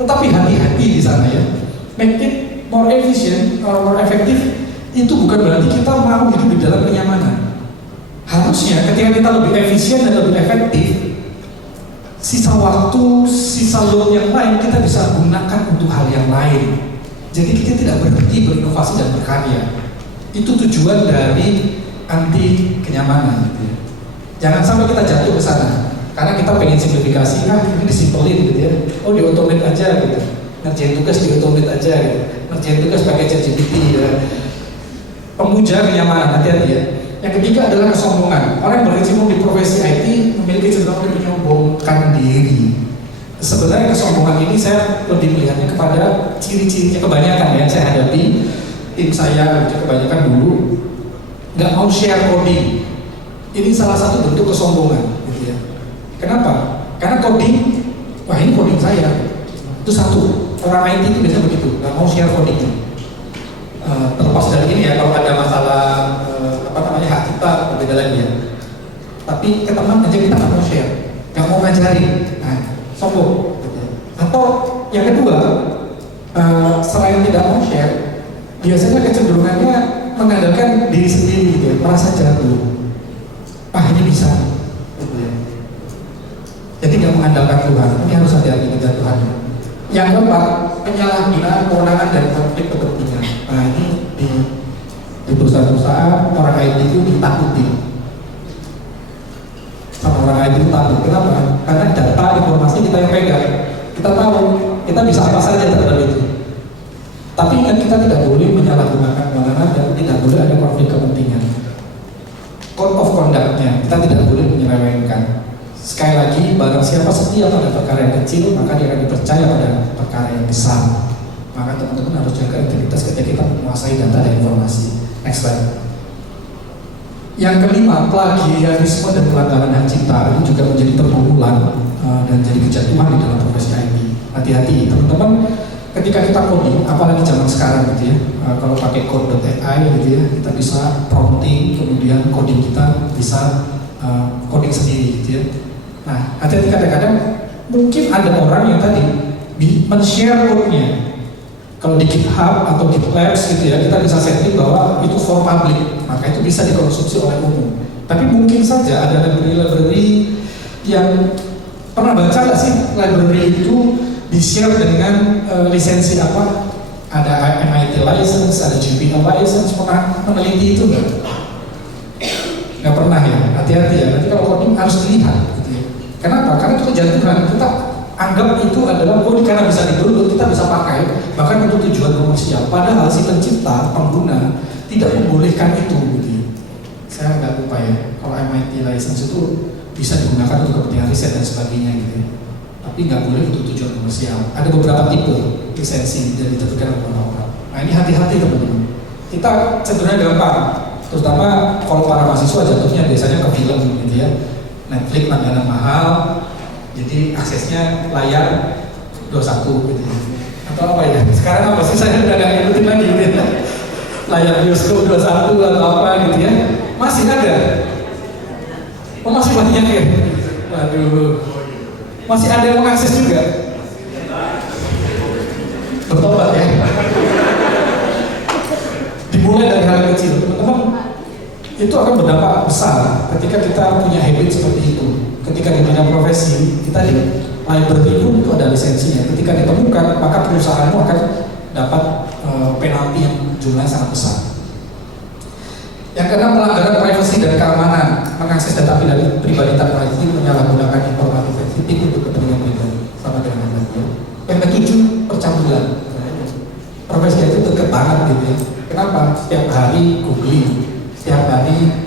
Tetapi hati-hati di sana ya. Make it more efficient or more efektif itu bukan berarti kita mau hidup di dalam kenyamanan. Harusnya ketika kita lebih efisien dan lebih efektif, sisa waktu, sisa load yang lain kita bisa gunakan untuk hal yang lain. Jadi kita tidak berhenti berinovasi dan berkarya. Itu tujuan dari anti kenyamanan. Gitu ya. Jangan sampai kita jatuh ke sana. Karena kita pengen simplifikasi, ini disimpelin gitu ya. Oh di-automate aja gitu. Ngerjain tugas di-automate aja gitu. Ngerjain tugas pakai ChatGPT ya. Pemuja kenyamanan, hati-hati ya. Yang ketiga adalah kesombongan. Orang yang berkecimpung di profesi IT memiliki cenderung untuk menyombongkan diri. Sebenarnya kesombongan ini saya lebih melihatnya kepada ciri-cirinya kebanyakan ya saya hadapi tim saya kebanyakan dulu nggak mau share coding. Ini salah satu bentuk kesombongan, gitu ya. Kenapa? Karena coding, wah ini coding saya. Itu satu. Orang IT itu biasanya begitu, nggak mau share codingnya. Terlepas dari ini ya, kalau ada masalah hak kita berbeda lagi ya. Tapi ke teman aja kita nggak mau share, nggak mau ngajarin, nah, sombong. Atau yang kedua, selain tidak mau share, biasanya kecenderungannya mengandalkan diri sendiri, gitu ya, merasa jago. Ini bisa. Gitu ya. Jadi nggak mengandalkan Tuhan. Ini harus hati-hati dengan Tuhan. Yang keempat, penyalahgunaan kewenangan dan konflik kepentingan. Nah ini di perusahaan-perusahaan orang IT itu ditakuti. Sama orang IT itu takut. Kenapa? Karena data informasi kita yang pegang. Kita tahu, kita bisa apa saja terhadap itu. Tapi ingat kita tidak boleh menyalahgunakan kewenangan dan tidak boleh ada konflik kepentingan. Code of conduct-nya kita tidak boleh menyelewengkan. Sekali lagi, barang siapa setia pada perkara yang kecil, maka dia akan dipercaya pada perkara yang besar. Maka teman-teman harus jaga integritas ketika kita menguasai data dan informasi. Next slide. Yang kelima, plagiarisme dan pelanggaran hak cipta ini juga menjadi pergumulan dan jadi kejatuhan di dalam profesi IT. Hati-hati, teman-teman. Ketika kita coding, apalagi zaman sekarang gitu ya, kalau pakai code.ai gitu ya, kita bisa prompting, kemudian coding kita bisa coding sendiri gitu ya. Nah, hati-hati kadang-kadang mungkin ada orang yang tadi men-share code-nya. Kalau di GitHub atau GitLab gitu ya, kita bisa setting bahwa itu for public, maka itu bisa dikonsumsi oleh umum. Tapi mungkin saja ada library yang pernah baca nggak sih library itu di-share dengan lisensi apa? Ada MIT license, ada GPL license, pernah meneliti itu nggak? Nggak pernah ya, hati-hati ya. Nanti kalau coding harus dilihat gitu ya. Kenapa? Karena itu kejatuhan. Kita anggap itu adalah karena bisa di-download, kita bisa pakai bahkan untuk tujuan komersial. Padahal si pencipta, pengguna tidak membolehkan itu gitu ya. Saya nggak lupa ya, kalau MIT license itu bisa digunakan untuk kepentingan riset dan sebagainya gitu ya. Tapi nggak boleh untuk tujuan komersial. Ada beberapa tipe lisensi yang diterbitkan oleh orang-orang. Nah ini hati-hati teman-teman. Kita cenderungnya gampang, terutama kalau para mahasiswa jatuhnya biasanya ke film gitu ya. Netflix langganan mahal, jadi aksesnya layar 21 gitu ya. Atau apa ya? Sekarang apa sih saya udah nggak ngikutin lagi gitu ya. Layar bioskop 21 atau apa gitu ya. Masih ada. Oh masih banyak ya. Waduh. Masih ada yang mengakses juga. Bertobat ya. Dimulai dari hal kecil, teman-teman. Itu akan berdampak besar ketika kita punya habit seperti itu. Ketika di bidang profesi, kita di library pun itu ada lisensinya. Ketika ditemukan, maka perusahaanmu akan dapat penalti yang jumlahnya sangat besar. Yang keenam, pelanggaran privasi dan keamanan, mengakses data pribadi tanpa izin, menyalahgunakan informasi sensitif untuk kepentingan pribadi, sama dengan yang lain. Yang ketujuh, percabulan. Profesi itu dekat banget gitu ya. Kenapa? Setiap hari googling, setiap hari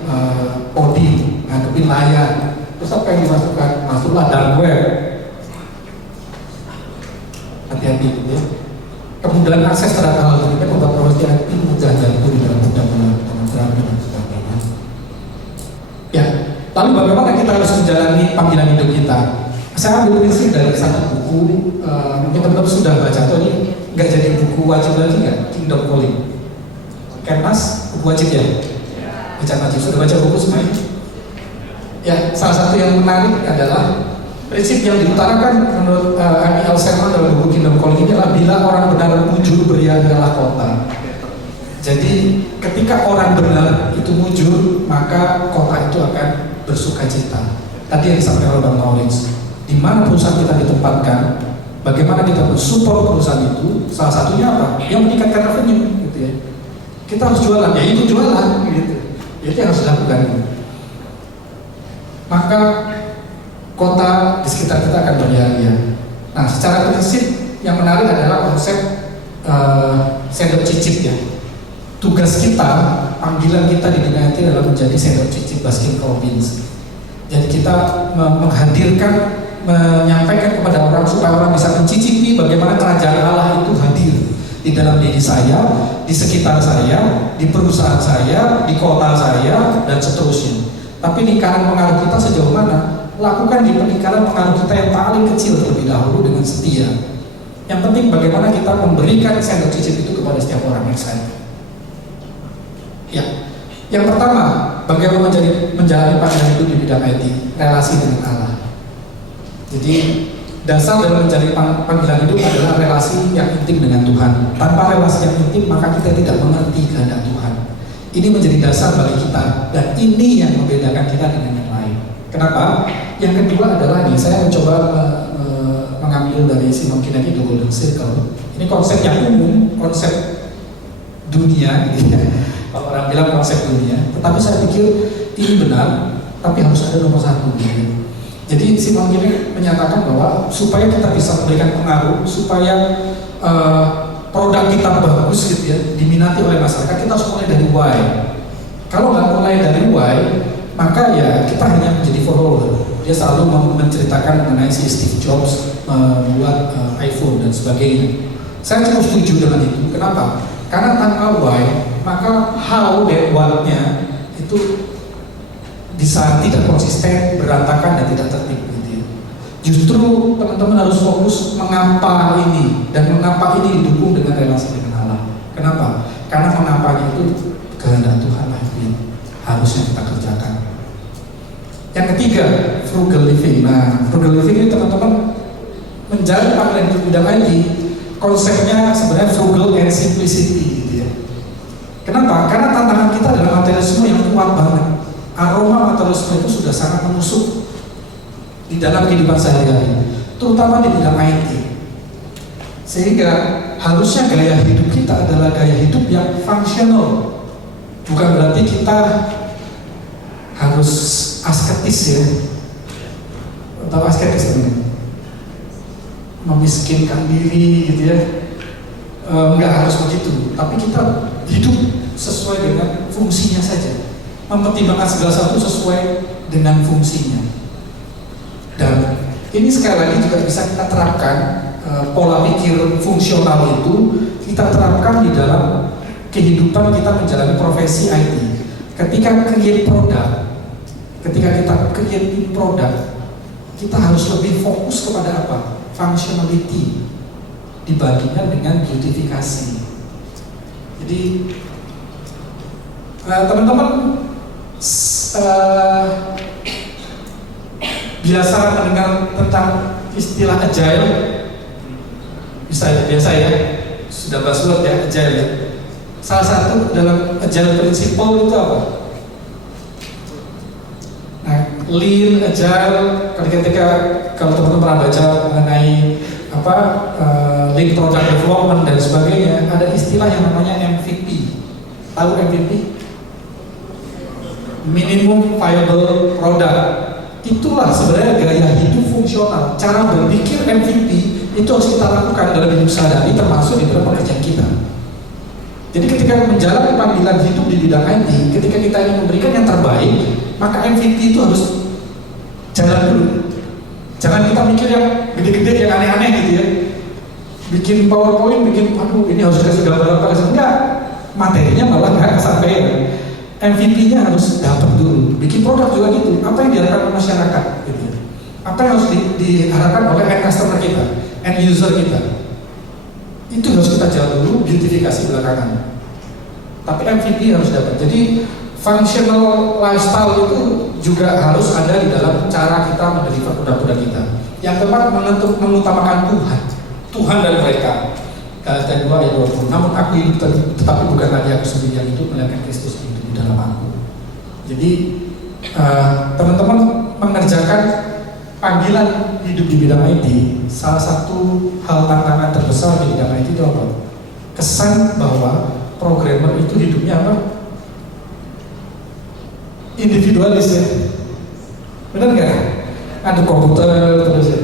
coding, ngadepin layar, terus apa yang dimasukkan? Masuklah dark web. Hati-hati gitu ya. Kemudahan akses terhadap hal tersebut membuat profesi IT mudah jatuh di dalam undang-undang dan sebagainya. Lalu bagaimana kita harus menjalani panggilan hidup kita? Saya ambil prinsip dari satu buku, mungkin teman-teman sudah baca atau ini nggak jadi buku wajib lagi nggak? Kingdom Calling. Kan Mas, buku wajib ya? Baca wajib, sudah baca buku semuanya? Ya, salah satu yang menarik adalah prinsip yang diutarakan menurut Amy L. Sermon dalam buku Kingdom Calling ini adalah bila orang benar mujur berialah kota. Jadi ketika orang benar itu mujur, maka kota itu akan bersuka cita. Tadi yang disampaikan oleh Bang Maurits, di mana perusahaan kita ditempatkan, bagaimana kita mensupport perusahaan itu, salah satunya apa? Yang meningkatkan revenue, gitu ya. Kita harus jualan, ya itu jualan, gitu. Itu yang harus dilakukan. Maka kota di sekitar kita akan berjaya. Nah, secara prinsip yang menarik adalah konsep sendok cicip ya. Tugas kita, panggilan kita di dunia ini adalah menjadi sendok cicip Baskin Robbins. Jadi kita menghadirkan, menyampaikan kepada orang supaya orang bisa mencicipi bagaimana kerajaan Allah itu hadir di dalam diri saya, di sekitar saya, di perusahaan saya, di kota saya, dan seterusnya. Tapi lingkaran pengaruh kita sejauh mana? Lakukan di lingkaran pengaruh kita yang paling kecil terlebih dahulu dengan setia. Yang penting bagaimana kita memberikan sendok cicip itu kepada setiap orang yang saya. Ya, yang pertama, bagaimana menjalani panggilan hidup di bidang IT, relasi dengan Allah. Jadi dasar dalam menjalani panggilan hidup adalah relasi yang intim dengan Tuhan. Tanpa relasi yang intim, maka kita tidak mengerti kehendak Tuhan. Ini menjadi dasar bagi kita, dan ini yang membedakan kita dengan yang lain. Kenapa? Yang kedua adalah nih, saya mencoba mengambil dari Simon Sinek itu Golden Circle. Ini konsep yang umum, konsep dunia, gitu ya. Kalau orang bilang konsep dunia, tetapi saya pikir ini benar, tapi harus ada nomor satu. Gitu. Jadi Simon Sinek menyatakan bahwa supaya kita bisa memberikan pengaruh, supaya produk kita bagus gitu ya, diminati oleh masyarakat, kita harus mulai dari why. Kalau nggak mulai dari why, maka ya kita hanya menjadi follower. Dia selalu menceritakan mengenai si Steve Jobs membuat iPhone dan sebagainya. Saya cukup setuju dengan itu. Kenapa? Karena tanpa why, maka how dan what-nya itu bisa tidak konsisten, berantakan dan tidak tertib. Justru teman-teman harus fokus mengapa ini, dan mengapa ini didukung dengan relasi dengan Allah. Kenapa? Karena mengapanya itu kehendak Tuhan lah itu harusnya kita kerjakan. Yang ketiga, frugal living. Nah, frugal living ini teman-teman menjalani panggilan hidup bidang IT, konsepnya sebenarnya frugal and simplicity gitu ya. Kenapa? Karena tantangan kita adalah materialisme yang kuat banget. Aroma materialisme itu sudah sangat menusuk di dalam kehidupan sehari-hari, terutama di bidang IT. Sehingga harusnya gaya hidup kita adalah gaya hidup yang fungsional. Bukan berarti kita harus asketis ya, atau asketis memiskinkan diri gitu ya. Enggak harus begitu, tapi kita hidup sesuai dengan fungsinya saja, mempertimbangkan segala sesuatu sesuai dengan fungsinya. Dan ini sekali lagi juga bisa kita terapkan, pola pikir fungsional itu kita terapkan di dalam kehidupan kita menjalani profesi IT. Ketika create produk, kita harus lebih fokus kepada apa? Functionality dibandingkan dengan beautifikasi. Jadi teman-teman biasa mendengar tentang istilah agile, biasa ya, sudah buzzword ya agile ya. Salah satu dalam agile principle itu apa? Nah, lean, agile, ketika kalau teman-teman pernah baca mengenai apa lean product development dan sebagainya, ada istilah yang namanya MVP. Tahu MVP? Minimum viable product. Itulah sebenarnya gaya hidup fungsional. Cara berpikir MVP itu harus kita lakukan dalam hidup sehari-hari, termasuk di dalam pekerjaan kita. Jadi ketika menjalani panggilan hidup di bidang IT, ketika kita ingin memberikan yang terbaik, maka MVP itu harus jalan dulu. Jangan kita mikir yang gede-gede, yang aneh-aneh gitu ya. Bikin PowerPoint, aduh ini harus dikasih gambar apa, enggak. Materinya malah nggak kesampaian. MVP-nya harus dapat dulu. Bikin produk juga gitu. Apa yang diharapkan masyarakat? Gitu. Apa yang harus diharapkan oleh end customer kita, end user kita? Itu harus kita jalan dulu, beautifikasi belakangan. Tapi MVP harus dapat. Jadi functional lifestyle itu juga harus ada di dalam cara kita mendeliver produk-produk kita. Yang keempat, mengutamakan Tuhan dan mereka. Galatia 2 ayat 20. Namun aku hidup tetapi bukan lagi aku sendiri yang hidup, melainkan Kristus yang hidup di dalam aku. Jadi teman-teman mengerjakan panggilan hidup di bidang IT. Salah satu hal tantangan terbesar di bidang IT itu apa? Kesan bahwa programmer itu hidupnya apa? Individualis ya. Benar nggak? Ada komputer terus ya.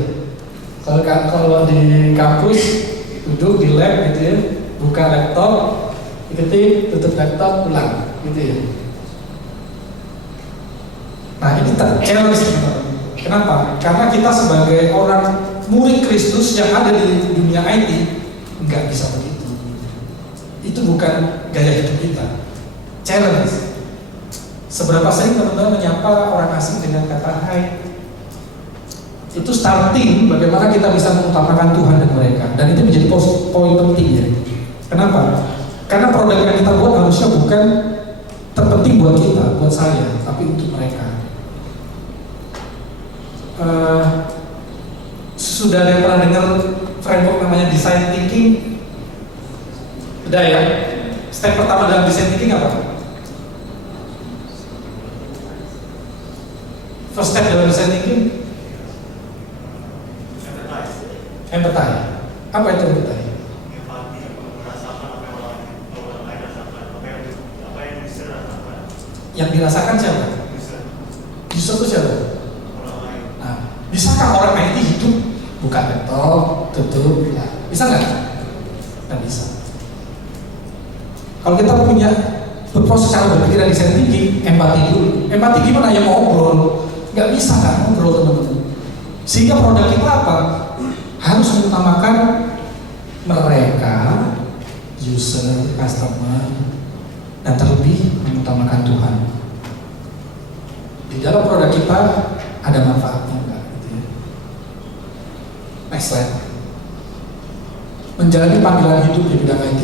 Kalau di kampus duduk di lab gitu ya, buka laptop, ketik, tutup laptop, pulang gitu ya. Nah ini challenge teman-teman. Kenapa? Karena kita sebagai orang murid Kristus yang ada di dunia IT nggak bisa begitu. Itu bukan gaya hidup kita. Challenge. Seberapa sering teman-teman menyapa orang asing dengan kata hai? Itu starting bagaimana kita bisa mengutamakan Tuhan dan mereka, dan itu menjadi poin penting ya. Kenapa? Karena produk yang kita buat harusnya bukan terpenting buat kita, buat saya, tapi untuk mereka. Sudah ada yang pernah dengar framework namanya design thinking? Udah ya? Step pertama dalam design thinking apa? First step dalam design thinking? Empathy. Apa itu empathy? Yang dirasakan siapa? User itu siapa? Nah, bisakah orang IT hidup buka laptop, tutup, ya. Bisa nggak? Nggak bisa. Kalau kita punya proses cara berpikir design thinking, empati dulu. Empati gimana? Ya ngobrol. Nggak bisa kan ngobrol teman-teman. Sehingga produk kita apa? Harus mengutamakan mereka, user, customer, dan terlebih mengutamakan Tuhan. Di dalam produk kita ada manfaatnya enggak? Gitu ya. Next slide. Menjalani panggilan hidup di bidang IT.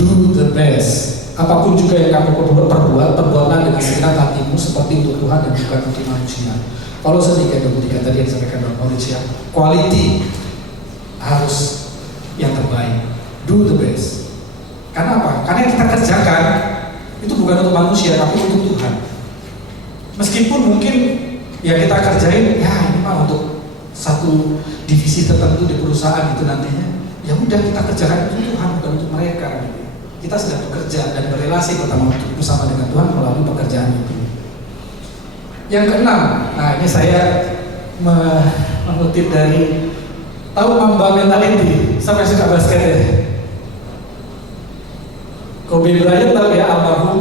Do the best. Apapun juga yang kamu perbuatlah dengan segenap hatimu seperti untuk Tuhan dan bukan untuk manusia. Kalau 3:23 tadi yang disampaikan Bang Maurice ya, quality harus yang terbaik, do the best. Karena apa? Karena yang kita kerjakan itu bukan untuk manusia tapi untuk Tuhan. Meskipun mungkin ya kita kerjain ya ini mah untuk satu divisi tertentu di perusahaan itu nantinya, ya udah kita kerjakan untuk Tuhan bukan untuk mereka. Kita sedang bekerja dan berrelasi bersama dengan Tuhan melalui pekerjaan itu. Yang keenam, nah ini saya mengutip dari tahu Mamba mentality sampai suka basket ya. Kobe Bryant tahu ya, almarhum.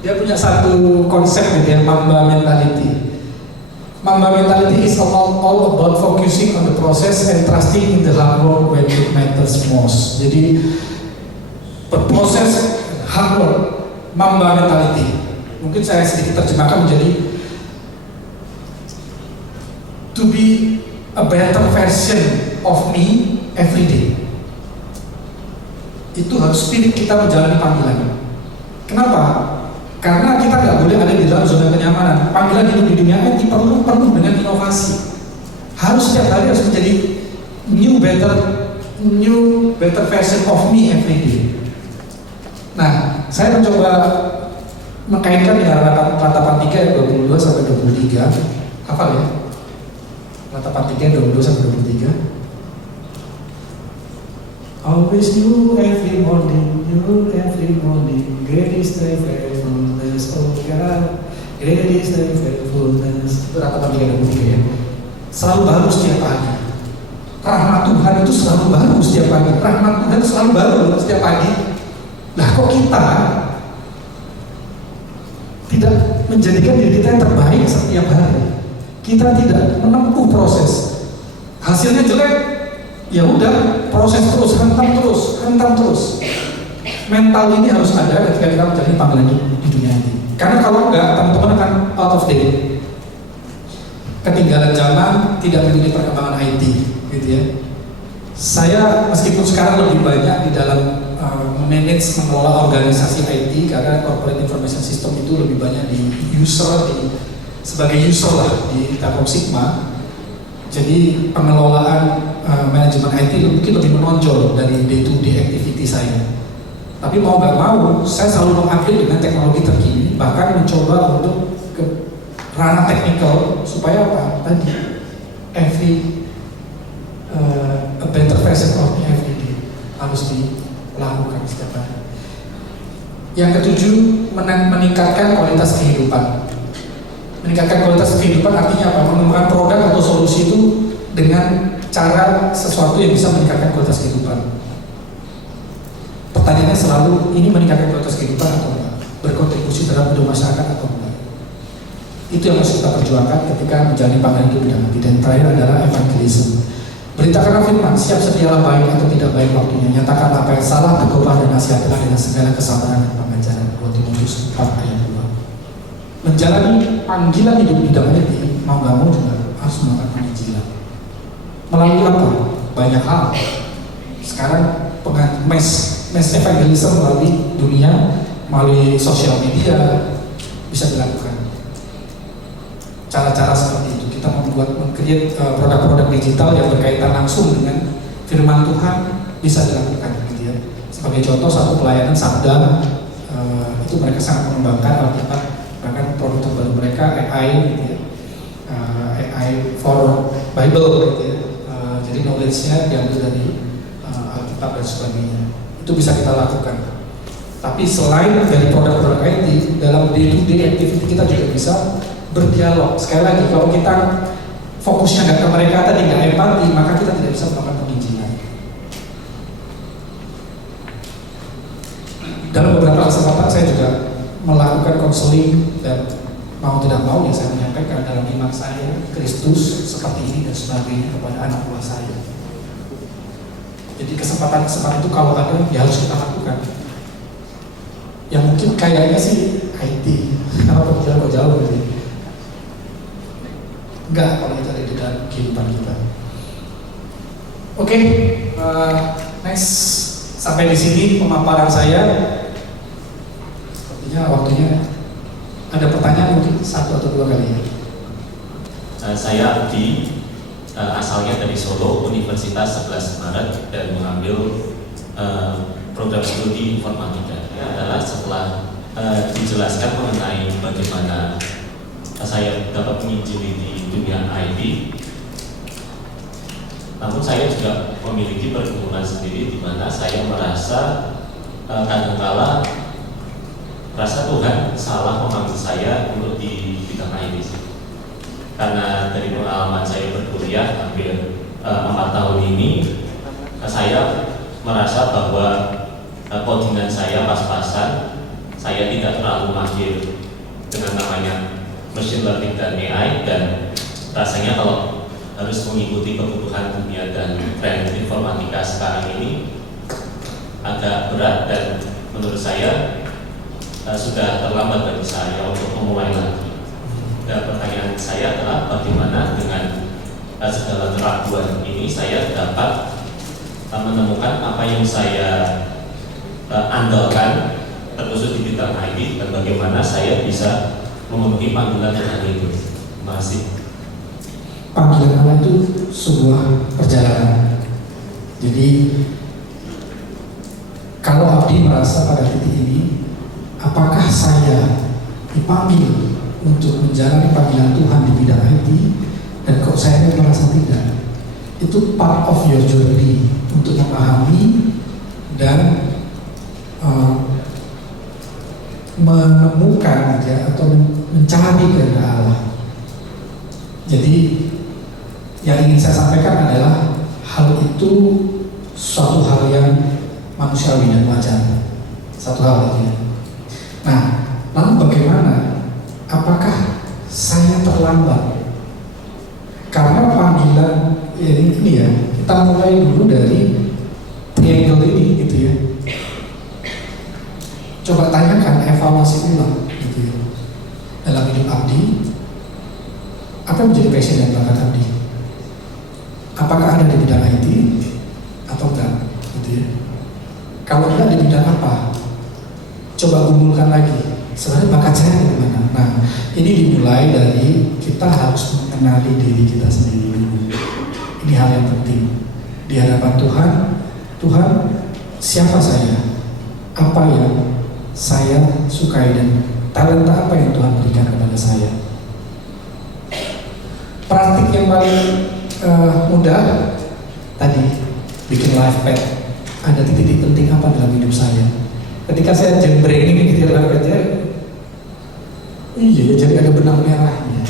Dia punya satu konsep gitu ya, Mamba mentality. Mamba mentality is all about focusing on the process and trusting in the hard work when it matters most. Jadi berproses hard work, Mamba mentality. Mungkin saya sedikit terjemahkan menjadi to be a better version of me every day. Itu harus spirit kita menjalani panggilan. Kenapa? Karena kita nggak boleh ada di dalam zona kenyamanan. Panggilan hidup di dunia ini perlu dengan inovasi. Harus setiap hari harus menjadi new better version of me every day. Nah, saya mencoba mengkaitkan dengan Ratapan 3 ayat 22 sampai 23. Hafal ya? Ratapan 3 22 sampai 23. Always new every morning, great is thy faithfulness, oh God, great is thy faithfulness. Itu Ratapan 3 23 ya. Selalu baru setiap pagi. Rahmat Tuhan itu selalu baru setiap pagi. Rahmat Tuhan itu selalu baru setiap pagi. Nah kok kita tidak menjadikan diri kita yang terbaik setiap hari? Kita tidak menempuh proses. Hasilnya jelek, ya udah proses terus, hentam terus. Mental ini harus ada ketika kita menjalani panggilan hidup dunia IT. Karena kalau enggak, teman-teman akan out of date, ketinggalan zaman, tidak mengikuti perkembangan IT, gitu ya. Saya meskipun sekarang lebih banyak di dalam manage mengelola organisasi IT, karena corporate information system itu lebih banyak di user, sebagai user lah di Telkom Sigma. Jadi pengelolaan manajemen IT mungkin lebih menonjol dari day to day activity saya. Tapi mau nggak mau, saya selalu mengupdate dengan teknologi terkini, bahkan mencoba untuk ke ranah teknikal supaya apa? Tadi a better version of me every day harus dilakukan setiap hari. Yang ketujuh, meningkatkan kualitas kehidupan. Meningkatkan kualitas kehidupan artinya apa? Menemukan produk atau solusi itu dengan cara sesuatu yang bisa meningkatkan kualitas kehidupan. Pertanyaannya selalu, ini meningkatkan kualitas kehidupan atau enggak? Berkontribusi terhadap hidup masyarakat atau enggak? Itu yang harus kita perjuangkan ketika menjalani panggilan hidup bidang IT. Dan terakhir adalah evangelism. Beritakanlah firman, siap sedialah baik atau tidak baik waktunya. Nyatakan apa yang salah, tegurlah dan nasihatlah dengan segala kesabaran dan pengajaran. 2 Timotius 4 ayat 2. Menjalani panggilan hidup bidang IT, mau nggak mau juga harus melakukan penginjilan. Melalui apa? Banyak hal. Sekarang mass evangelism melalui dunia, melalui sosial media bisa dilakukan. Cara-cara seperti itu kita meng-create produk-produk digital yang berkaitan langsung dengan firman Tuhan bisa dilakukan, gitu ya. Sebagai contoh, satu pelayanan sabda, itu mereka sangat mengembangkan Alkitab, bahkan produk terbaru mereka AI, gitu ya. AI for Bible, gitu ya. Jadi knowledge-nya diambil dari Alkitab dan sebagainya. Itu bisa kita lakukan. Tapi selain dari produk-produk IT, dalam day-to-day activity kita juga bisa berdialog. Sekali lagi, kalau kita fokusnya nggak ke mereka, tadi nggak empati, maka kita tidak bisa melakukan penginjilan. Dalam beberapa kesempatan saya juga melakukan konseling, dan mau tidak mau ya saya menyampaikan dalam iman saya Kristus seperti ini dan sebagainya kepada anak buah saya. Jadi kesempatan-kesempatan itu kalau ada ya harus kita lakukan. Yang mungkin kayaknya sih IT, karena penginjilan kok jauh gitu. Enggak, kalau itu ada di dalam kehidupan kita. Oke, next, sampai di sini pemaparan saya. Sepertinya waktunya ada pertanyaan mungkin 1 atau 2 kali ya. Saya Abdi, asalnya dari Solo, Universitas 11 Maret, dan mengambil program studi informatika. Adalah setelah dijelaskan mengenai bagaimana saya dapat menginjili di dunia IT, namun saya juga memiliki pergumulan sendiri di mana saya merasa kadangkala rasa Tuhan salah memanggil saya untuk di bidang IT. Karena dari pengalaman saya berkuliah hampir 4 tahun ini, saya merasa bahwa codingan saya pas-pasan, saya tidak terlalu mahir dengan namanya machine learning dan AI, dan rasanya kalau harus mengikuti kebutuhan dunia dan tren informatika sekarang ini agak berat, dan menurut saya sudah terlambat bagi saya untuk memulai lagi. Dan pertanyaan saya adalah bagaimana dengan segala keraguan ini saya dapat menemukan apa yang saya andalkan terkhusus di bidang IT, dan bagaimana saya bisa memenuhi panggilan Tuhan itu. Terima kasih. Panggilan Allah itu sebuah perjalanan. Jadi kalau Abdi merasa pada titik ini, apakah saya dipanggil untuk menjalani panggilan Tuhan di bidang IT, dan kok saya merasa tidak? Itu part of your journey untuk memahami dan menemukan atau mencari kehendak Allah. Jadi yang ingin saya sampaikan adalah hal itu suatu hal yang manusiawi dan wajar, satu hal itu. Nah, lalu bagaimana? Apakah saya terlambat? Karena panggilan ini ya, kita mulai dulu dari triangle ini gitu ya. Coba tanyakan, evaluasi ulang, dalam hidup Abdi? Apa yang menjadi passion dan bakat Abdi? Apakah ada di bidang IT atau enggak? Gitu ya. Kalau enggak, di bidang apa? Coba kumpulkan lagi. Sebenarnya bakat saya di mana? Nah, ini dimulai dari kita harus mengenali diri kita sendiri dulu. Ini hal yang penting. Di hadapan Tuhan, Tuhan, siapa saya? Apa yang saya sukai dan talenta apa yang Tuhan berikan kepada saya? Praktik yang paling mudah tadi, bikin life pad. Ada titik-titik penting apa dalam hidup saya? Ketika saya jembrengin gitu life padnya, iya jadi ada benang merahnya.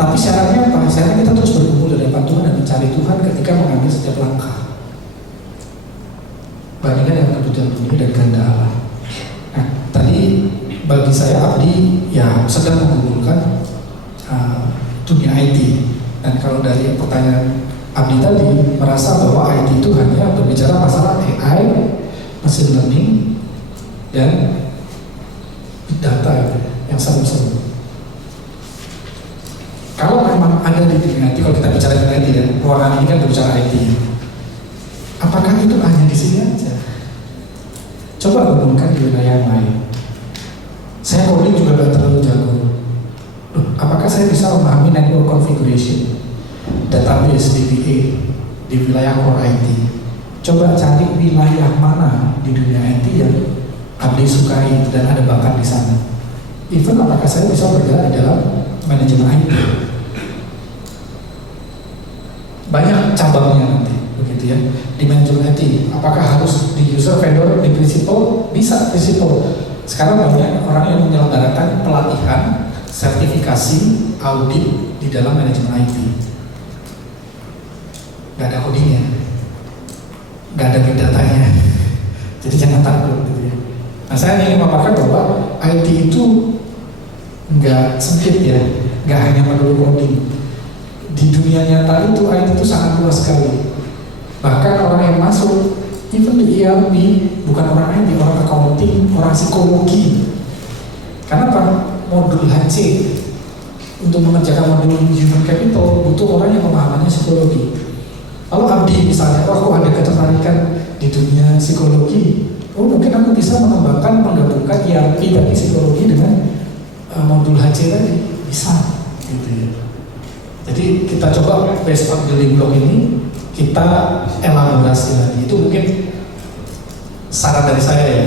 Tapi syaratnya apa? Syaratnya kita terus berkumpul di hadapan Tuhan dan mencari Tuhan ketika mengambil setiap langkah. Bandingkan dengan kebutuhan dunia dan kehendak Allah. Nah, tadi bagi saya Abdi ya sedang mengumpulkan dunia IT. Dan kalau dari pertanyaan Abdi tadi merasa bahwa IT itu hanya berbicara masalah AI, machine learning, dan big data yang seru-seru. Kalau memang ada di dunia IT, kalau kita bicara IT ya, ruangan ini kan berbicara IT. Apakah itu hanya di sini aja? Coba hubungkan di wilayah yang lain. Saya coding juga gak terlalu jago. Apakah saya bisa memahami network configuration, database DBA di wilayah core IT? Coba cari wilayah mana di dunia IT yang Abdi sukai dan ada bakat di sana. Even apakah saya bisa bergerak di dalam manajemen IT? Banyak cabangnya nanti, begitu ya. Di manajemen IT, apakah harus di user vendor, di prinsipal? Bisa prinsipal. Sekarang banyak orang yang menyelenggarakan pelatihan, sertifikasi, audit di dalam manajemen IT. Gak ada codingnya, gak ada big datanya. Jadi jangan takut gitu ya. Nah, saya ingin memaparkan bahwa IT itu nggak sempit ya, nggak hanya melulu coding. Di dunia nyata itu IT itu sangat luas sekali. Bahkan orang yang masuk, even di ERP, bukan orang IT, orang accounting, orang psikologi. Karena apa? Modul HC untuk mengerjakan modul human capital butuh orang yang pemahamannya psikologi. Kalau Abdi misalnya, aku ada ketertarikan di dunia psikologi, mungkin aku bisa mengembangkan, menggabungkan ERP tadi psikologi dengan modul HC tadi, bisa gitu ya. Jadi kita coba based on building block ini kita elaborasi lagi. Itu mungkin saran dari saya ya.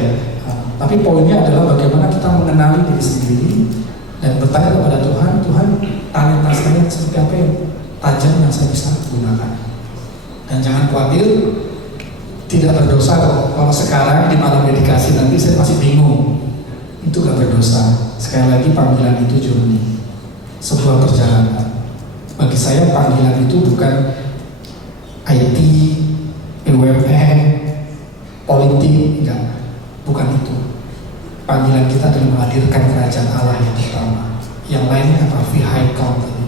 Tapi poinnya adalah bagaimana kita mengenali diri sendiri dan bertanya kepada Tuhan, Tuhan talenta saya seperti apa yang tajam yang saya bisa gunakan. Dan jangan khawatir, tidak berdosa kalau sekarang di malam dedikasi nanti saya masih bingung. Itu gak berdosa. Sekali lagi panggilan itu journey, sebuah perjalanan. Bagi saya panggilan itu bukan IT, BUMN, politik, enggak, bukan itu. Panggilan kita adalah menghadirkan kerajaan Allah yang pertama. Yang lainnya apa? Vehicle tadi.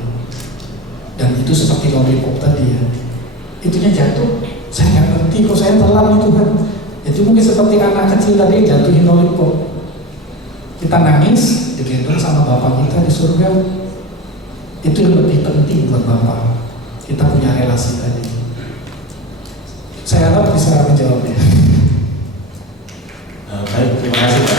Dan itu seperti lollipop tadi ya. Itunya jatuh, saya nggak ngerti kok saya telan itu kan. Itu mungkin seperti anak kecil tadi jatuhin lollipop. Kita nangis, digendong sama bapak kita di surga. Itu yang lebih penting buat bapak. Kita punya relasi tadi. Saya harap bisa menjawabnya. Baik, terima kasih Pak.